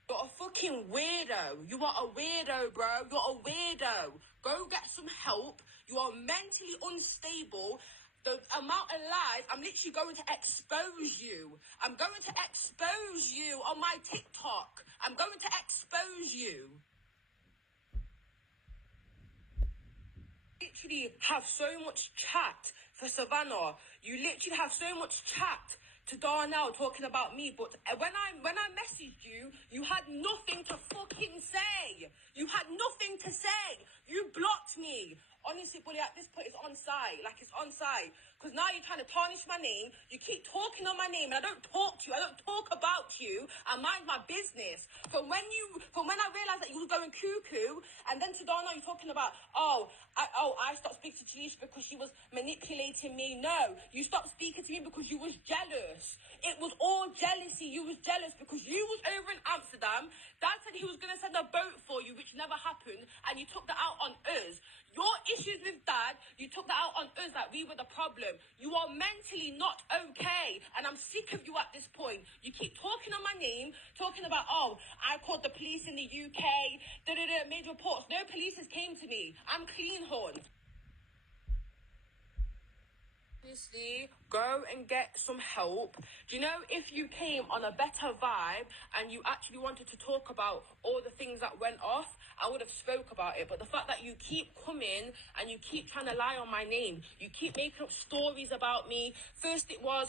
You're a fucking weirdo. You are a weirdo, bro. You're a weirdo. Go get some help. You are mentally unstable. The amount of lies, I'm literally going to expose you. I'm going to expose you on my TikTok. I'm going to expose you. Literally have so much chat for Savannah. You literally have so much chat to Darnell talking about me, but when I messaged you, you had nothing to fucking say. You had nothing to say. You blocked me. Honestly, buddy, at this point, it's on site. It's on site. because now you're trying to tarnish my name. You keep talking on my name, and I don't talk to you. I don't talk about you. I mind my business. From when I realized that you were going cuckoo, and then to now you're talking about, I stopped speaking to Tanisha because she was manipulating me. No, you stopped speaking to me because you was jealous. It was all jealousy. You was jealous because you was over in Amsterdam. Dad said he was going to send a boat for you, which never happened, and you took that out on us. Your issues with Dad, you took that out on us, that we were the problem. You are mentally not okay, and I'm sick of you at this point. You keep talking on my name, talking about, I called the police in the UK, made reports. No police has came to me. I'm clean, horn. Honestly, go and get some help. Do you know, if you came on a better vibe and you actually wanted to talk about all the things that went off, I would have spoke about it. But the fact that you keep coming and you keep trying to lie on my name, you keep making up stories about me. First it was,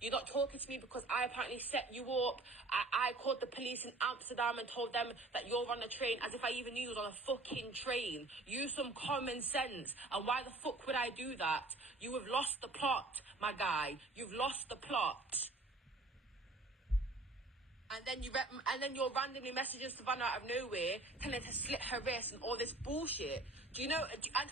you're not talking to me because I apparently set you up. I called the police in Amsterdam and told them that you're on the train, as if I even knew you was on a fucking train. Use some common sense. And why the fuck would I do that? You have lost the plot, my guy. You've lost the plot. And then you're randomly messaging Savannah out of nowhere, telling her to slit her wrist and all this bullshit. Do you know?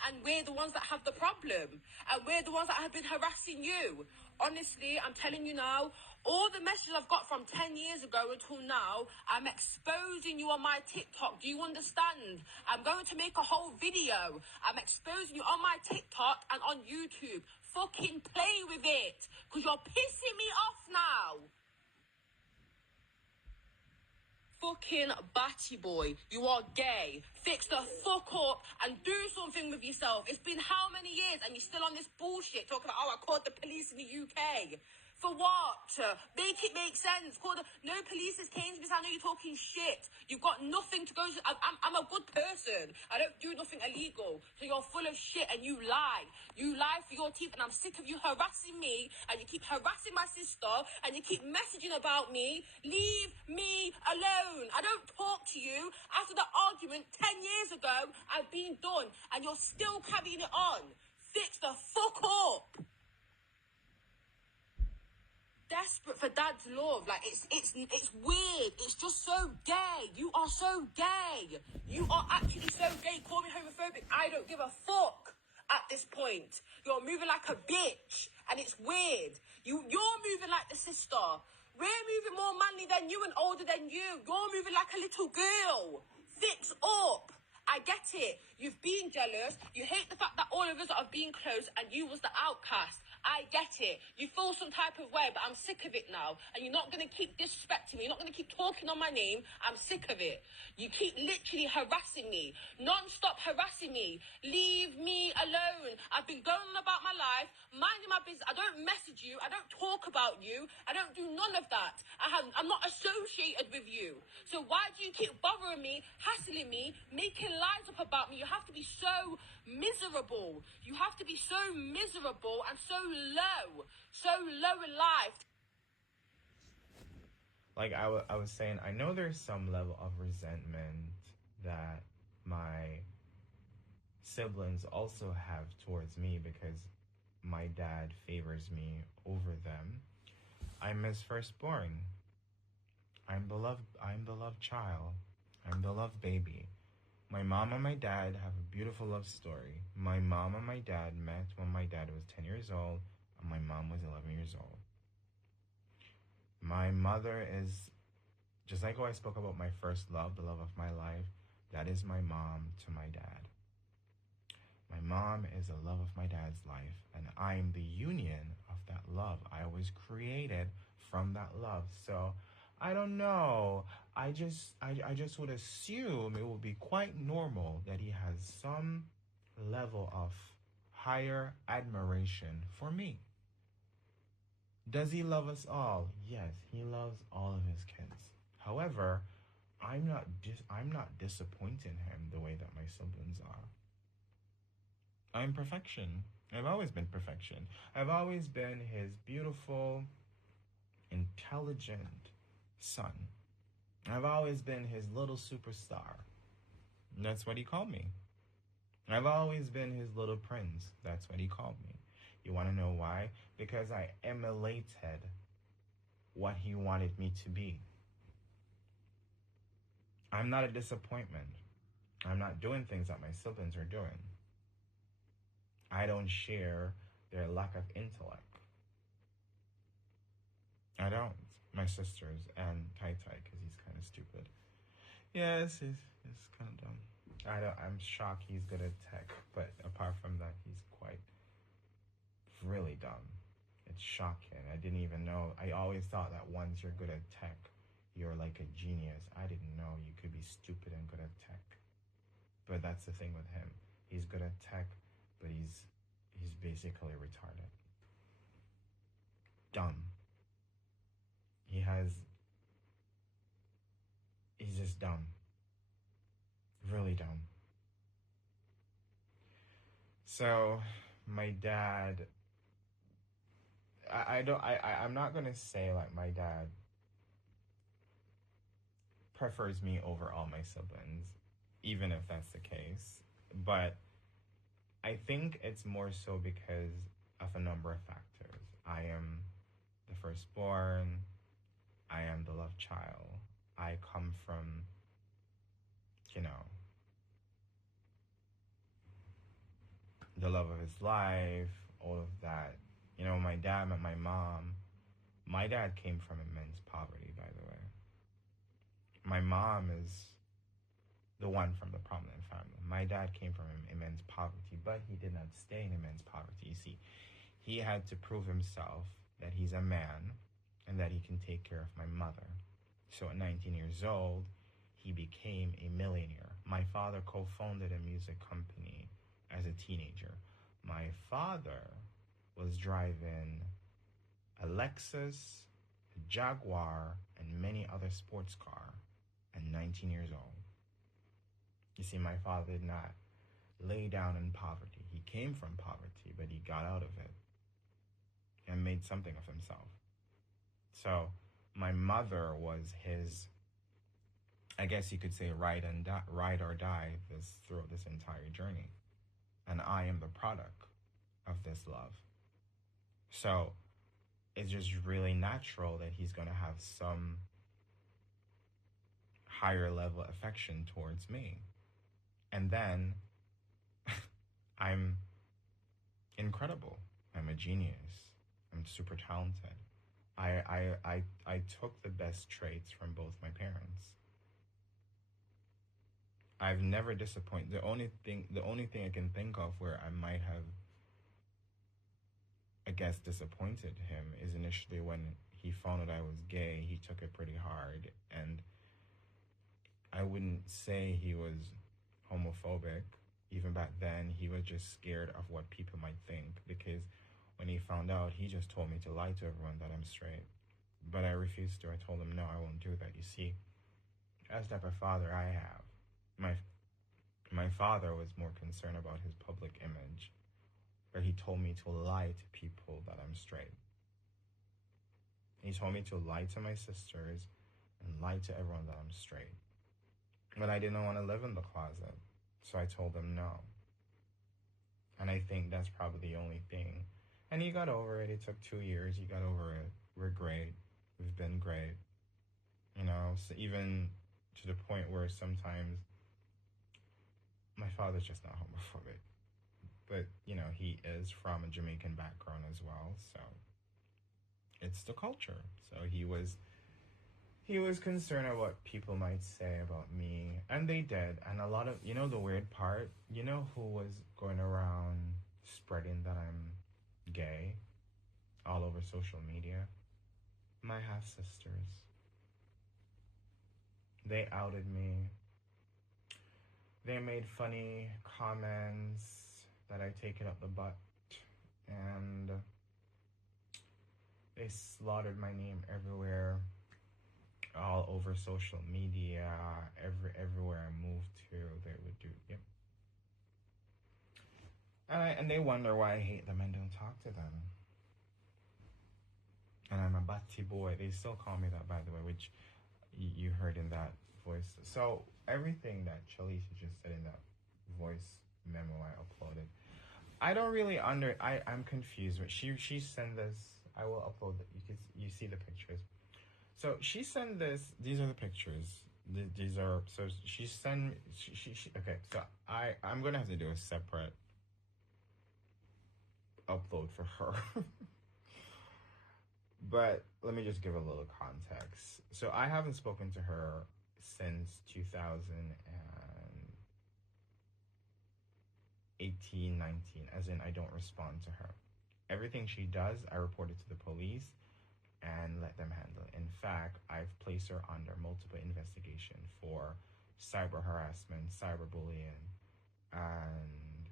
And we're the ones that have the problem, and we're the ones that have been harassing you. Honestly, I'm telling you now, all the messages I've got from 10 years ago until now, I'm exposing you on my TikTok. Do you understand? I'm going to make a whole video. I'm exposing you on my TikTok and on YouTube. Fucking play with it, because you're pissing me off now. Fucking batty boy, you are gay. Fix the fuck up and do something with yourself. It's been how many years and you're still on this bullshit talking about, I called the police in the UK. For what? Make it make sense. No police has came to me. I know you're talking shit. You've got nothing to go to. I'm a good person. I don't do nothing illegal. So you're full of shit and you lie. You lie for your teeth, and I'm sick of you harassing me, and you keep harassing my sister, and you keep messaging about me. Leave me alone. I don't talk to you. After the argument 10 years ago, I've been done, and you're still carrying it on. Fix the fuck up. Desperate for Dad's love. Like, it's weird. It's just so gay. You are so gay. You are actually so gay. Call me homophobic. I don't give a fuck at this point. You're moving like a bitch, and it's weird. You're moving like the sister. We're moving more manly than you and older than you. You're moving like a little girl. Fix up. I get it. You've been jealous. You hate the fact that all of us are being close and you was the outcast. I get it. You feel some type of way, but I'm sick of it now. And you're not going to keep disrespecting me. You're not going to keep talking on my name. I'm sick of it. You keep literally harassing me. Non-stop harassing me. Leave me alone. I've been going on about my life, minding my business. I don't message you. I don't talk about you. I don't do none of that. I'm not associated with you. So why do you keep bothering me, hassling me, making lies up about me? You have to be so miserable. You have to be so miserable and so low in life. Like I was saying, I know there's some level of resentment that my siblings also have towards me because my dad favors me over them. I'm his firstborn. I'm the loved child. I'm the loved baby. My mom and my dad have a beautiful love story. My mom and my dad met when my dad was 10 years old and my mom was 11 years old. My mother is, just like how I spoke about my first love, the love of my life, that is my mom to my dad. My mom is the love of my dad's life, and I am the union of that love. I was created from that love. So I don't know. I just would assume it would be quite normal that he has some level of higher admiration for me. Does he love us all? Yes, he loves all of his kids. However, I'm not disappointing him the way that my siblings are. I'm perfection. I've always been perfection. I've always been his beautiful, intelligent son. I've always been his little superstar. That's what he called me. I've always been his little prince. That's what he called me. You want to know why? Because I emulated what he wanted me to be. I'm not a disappointment. I'm not doing things that my siblings are doing. I don't share their lack of intellect. I don't. My sisters and Tai Tai, because he's kind of stupid. Yes, he's kind of dumb. I'm shocked he's good at tech, but apart from that, he's quite really dumb. It's shocking. I didn't even know. I always thought that once you're good at tech, you're like a genius. I didn't know you could be stupid and good at tech. But that's the thing with him. He's good at tech, but he's basically retarded. Dumb. He's just dumb. Really dumb. So my dad, I'm not gonna say like my dad prefers me over all my siblings, even if that's the case. But I think it's more so because of a number of factors. I am the firstborn. I am the love child. I come from, you know, the love of his life, all of that. You know, my dad and my mom. My dad came from immense poverty, by the way. My mom is the one from the prominent family. My dad came from immense poverty, but he did not stay in immense poverty. You see, he had to prove himself that he's a man and that he can take care of my mother. So at 19 years old, he became a millionaire. My father co-founded a music company as a teenager. My father was driving a Lexus, a Jaguar, and many other sports cars at 19 years old. You see, my father did not lay down in poverty. He came from poverty, but he got out of it and made something of himself. So my mother was his, I guess you could say, ride or die throughout this entire journey. And I am the product of this love. So it's just really natural that he's going to have some higher level affection towards me. And then I'm incredible. I'm a genius. I'm super talented. I took the best traits from both my parents. I've never disappointed. The only thing I can think of where I might have, I guess, disappointed him is initially when he found out I was gay. He took it pretty hard, and I wouldn't say he was homophobic. Even back then, he was just scared of what people might think, because when he found out, he just told me to lie to everyone that I'm straight. But I refused to. I told him, no, I won't do that. You see, as the type of father I have, my father was more concerned about his public image, where he told me to lie to people that I'm straight. He told me to lie to my sisters and lie to everyone that I'm straight. But I didn't want to live in the closet, so I told him no. And I think that's probably the only thing. And he got over it. It took 2 years. He got over it. We're great. We've been great. You know, so even to the point where sometimes my father's just not homophobic. But, you know, he is from a Jamaican background as well, so it's the culture. So he was concerned about what people might say about me, and they did. And a lot of, you know, the weird part, you know who was going around spreading that I'm gay all over social media? My half-sisters. They outed me. They made funny comments that I take it up the butt, and they slaughtered my name everywhere, all over social media, everywhere I moved to, they would do, yep. And they wonder why I hate them and don't talk to them. And I'm a batty boy. They still call me that, by the way, which you heard in that voice. So everything that Chalice just said in that voice memo I uploaded, I don't really I'm confused. But she sent this. I will upload it. You see the pictures. So she sent this. These are the pictures. These are so she sent she okay. So I'm gonna have to do a separate upload for her. But let me just give a little context. So I haven't spoken to her since 2018, 19, as in I don't respond to her. Everything she does, I report it to the police and let them handle it. In fact, I've placed her under multiple investigation for cyber harassment, cyberbullying, and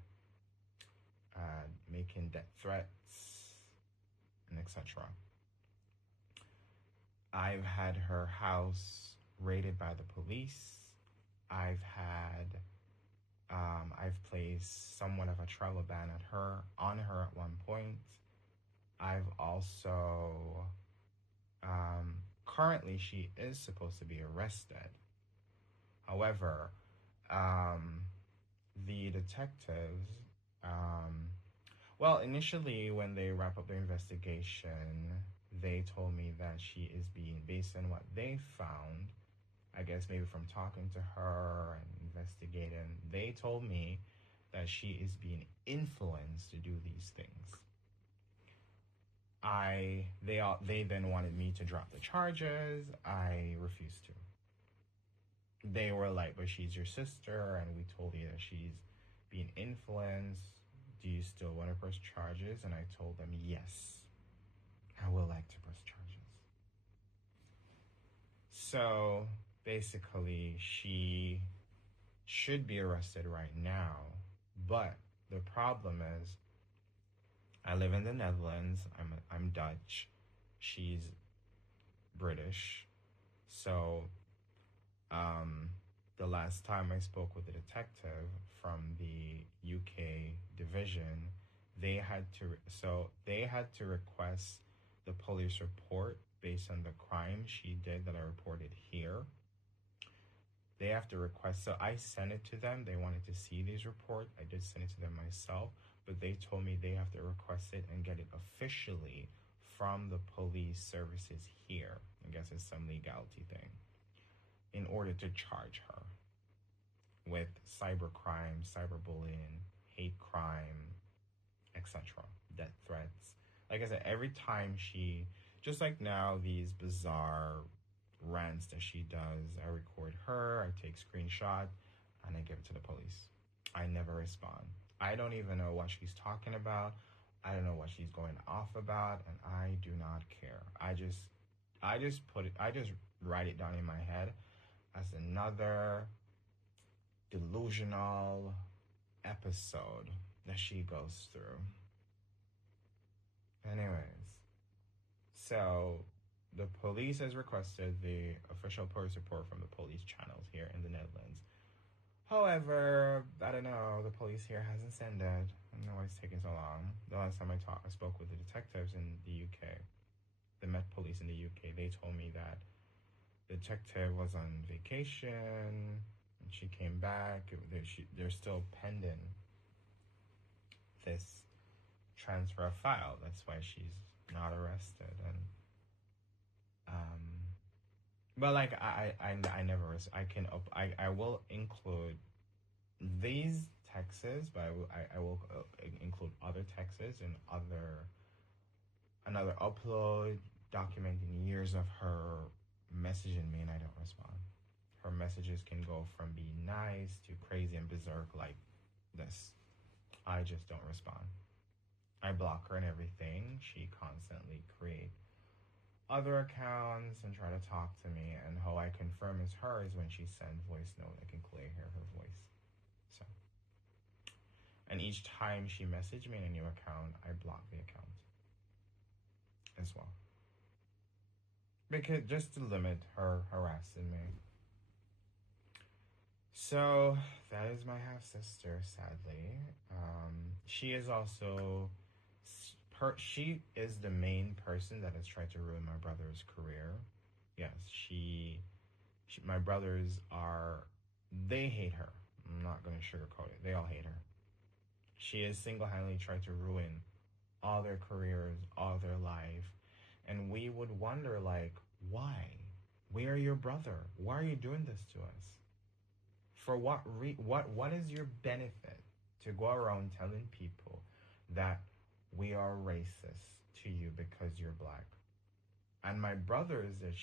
making death threats, and etc. I've had her house raided by the police. I've placed somewhat of a travel ban on her at one point. I've also, currently she is supposed to be arrested. However, um, the detectives, um, well, initially when they wrap up their investigation, they told me that she is being, based on what they found, I guess maybe from talking to her and investigating, they told me that she is being influenced to do these things. They then wanted me to drop the charges. I refused to. They were like, "But she's your sister, and we told you that she's being influenced. Do you still want to press charges?" And I told them, "Yes, I would like to press charges." So basically, she should be arrested right now. But the problem is, I live in the Netherlands. I'm Dutch. She's British. So, um, the last time I spoke with the detective from the UK division, they had to request the police report based on the crime she did that I reported here. They have to request. So I sent it to them. They wanted to see these reports. I did send it to them myself, but they told me they have to request it and get it officially from the police services here. I guess it's some legality thing in order to charge her with cybercrime, cyberbullying, hate crime, etc., death threats. Like I said, every time just like now, these bizarre rants that she does, I record her, I take screenshot, and I give it to the police. I never respond. I don't even know what she's talking about. I don't know what she's going off about, and I do not care. I just write it down in my head as another delusional episode that she goes through. Anyways, so the police has requested the official police report from the police channels here in the Netherlands. However, I don't know, the police here hasn't sent it. I don't know why it's taking so long. The last time I spoke with the detectives in the UK, the Met Police in the UK, they told me that the detective was on vacation and she came back. They're still pending this transfer of file. That's why she's not arrested. And but like I never I will include these texts, but I will include other texts and another upload documenting years of her messaging me, and I don't respond. Her messages can go from being nice to crazy and berserk like this. I just don't respond. I block her and everything. She constantly creates other accounts and try to talk to me, and how I confirm it's her is when she sends voice note. I can clearly hear her voice. So, and each time she messaged me in a new account, I block the account as well, because just to limit her harassing me. So that is my half sister. Sadly, she is also she is the main person that has tried to ruin my brother's career. Yes, my brothers they hate her. I'm not going to sugarcoat it. They all hate her. She has single-handedly tried to ruin all their careers, all their life. And we would wonder, like, why? Where are your brother? Why are you doing this to us? For what is your benefit to go around telling people that we are racist to you because you're black? And my brother is that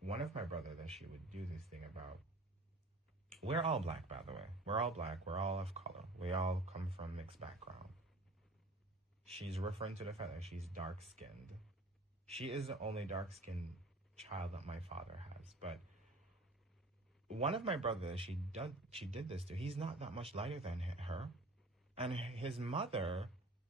one of my brother that she would do this thing about. We're all black, by the way. We're all black. We're all of color. We all come from mixed background. She's referring to the fact that she's dark-skinned. She is the only dark-skinned child that my father has. But one of my brothers, she did this to. He's not that much lighter than her. And his mother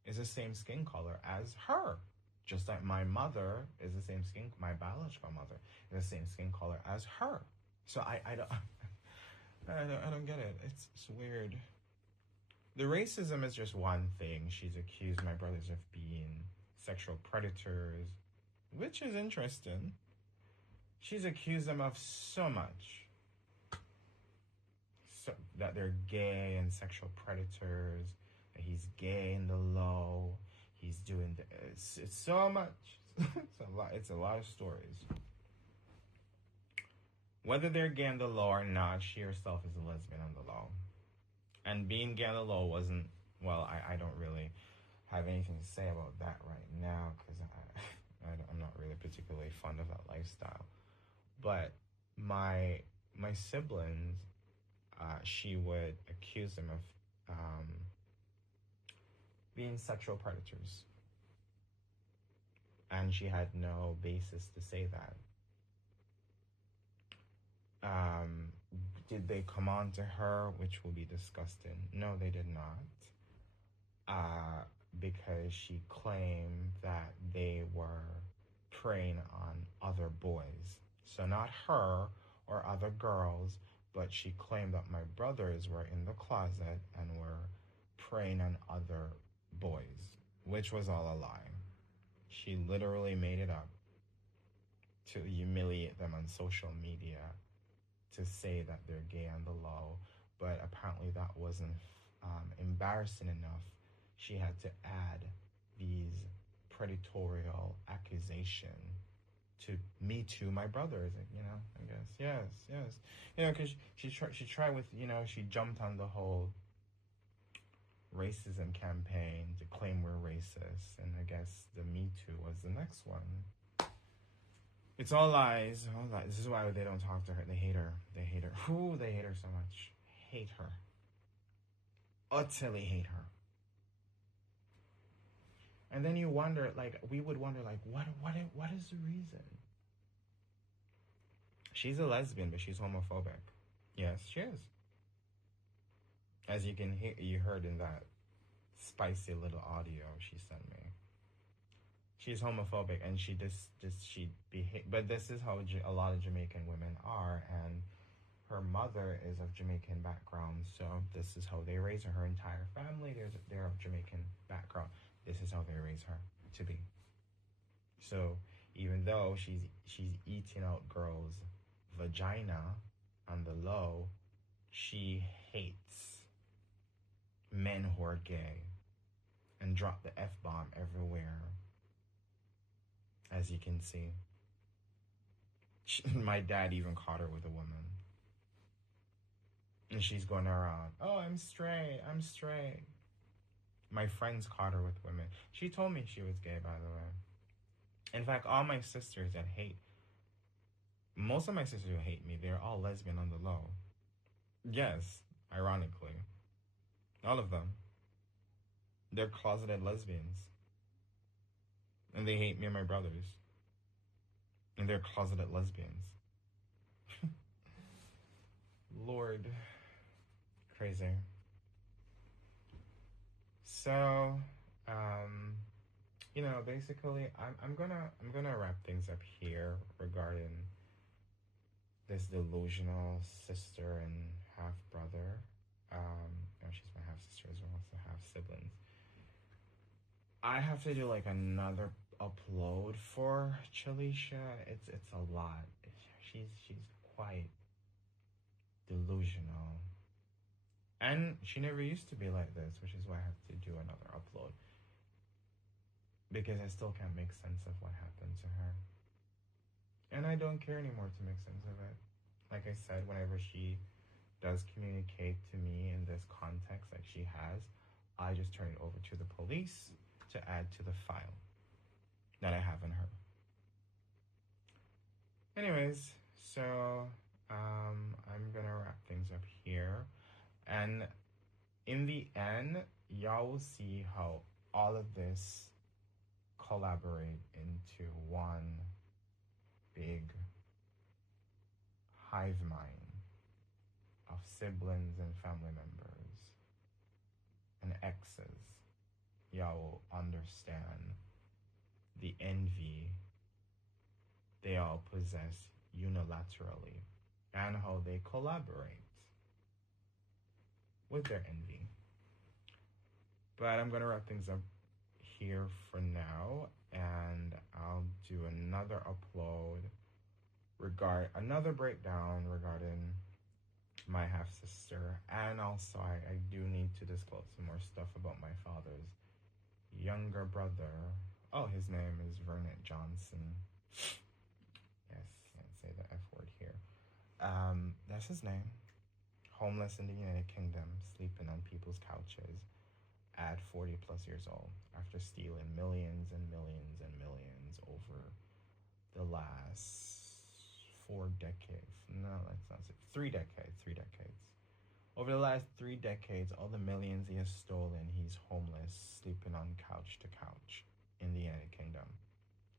is the same skin color as her. Just like my mother is the same skin, my biological mother is the same skin color as her. So I don't I don't get it. It's weird. The racism is just one thing. She's accused my brothers of being sexual predators, which is interesting. She's accused them of so much. So, that they're gay and sexual predators, that he's gay in the low, he's doing this. It's so much. It's a lot of stories. Whether they're gay on the low or not, she herself is a lesbian on the low. And being gay on the low wasn't, well, I don't really have anything to say about that right now because I'm not really particularly fond of that lifestyle. But my siblings, she would accuse them of being sexual predators. And she had no basis to say that. Did they come on to her, which will be disgusting? No, they did not. Because she claimed that they were preying on other boys. So not her or other girls, but she claimed that my brothers were in the closet and were preying on other boys, which was all a lie. She literally made it up to humiliate them on social media, to say that they're gay on the low, but apparently that wasn't embarrassing enough. She had to add these predatorial accusation to me to my brothers, I guess. Yes. Because she tried with, she jumped on the whole racism campaign to claim we're racist, and I guess the Me Too was the next one. It's all lies. This is why they don't talk to her. They hate her. They hate her so much. Hate her. Utterly hate her. And then you wonder, we would wonder, what is the reason? She's a lesbian, but she's homophobic. Yes, she is. As you heard in that spicy little audio she sent me. She's homophobic, and but this is how a lot of Jamaican women are, and her mother is of Jamaican background, so this is how they raise her. Her entire family, they're of Jamaican background. This is how they raise her to be. So even though she's eating out girls' vagina on the low, she hates men who are gay and drop the F-bomb everywhere. As you can see. My dad even caught her with a woman. And she's going around, oh, I'm straight. My friends caught her with women. She told me she was gay, by the way. In fact, all my sisters most of my sisters who hate me, they're all lesbian on the low. Yes, ironically. All of them. They're closeted lesbians. And they hate me and my brothers. And they're closeted lesbians. Lord. Crazy. So, basically, I'm gonna wrap things up here regarding this delusional sister and half brother. She's my half sister as well, so half siblings. I have to do another upload for Chalisha. It's a lot. She's quite delusional. And she never used to be like this, which is why I have to do another upload. Because I still can't make sense of what happened to her. And I don't care anymore to make sense of it. Like I said, whenever she does communicate to me in this context like she has, I just turn it over to the police to add to the file that I have in her. Anyways, so I'm gonna wrap things up here. And in the end, y'all will see how all of this collaborate into one big hive mind of siblings and family members and exes. Y'all will understand the envy they all possess unilaterally and how they collaborate with their envy. But I'm going to wrap things up here for now, and I'll do another upload another breakdown regarding my half sister, and also I do need to disclose some more stuff about my father's younger brother. Oh, his name is Vernon Johnson. Yes, can't say the F word here. That's his name. Homeless in the United Kingdom, sleeping on people's couches at 40 plus years old after stealing millions and millions and millions over the last 4 decades. No, let's not say 3 decades. 3 decades. Over the last 3 decades, all the millions he has stolen, he's homeless, sleeping on couch to couch in the United Kingdom,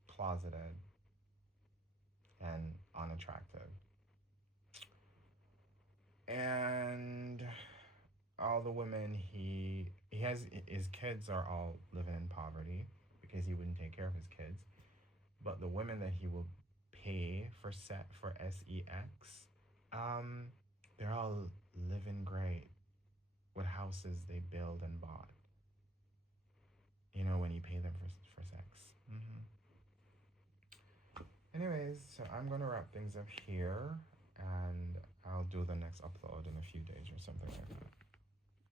closeted and unattractive. And all the women he has, his kids are all living in poverty because he wouldn't take care of his kids. But the women that he will pay for sex, they're all living great with houses they build and bought. You know, when you pay them for sex. Anyways, so I'm gonna wrap things up here, and I'll do the next upload in a few days or something like that.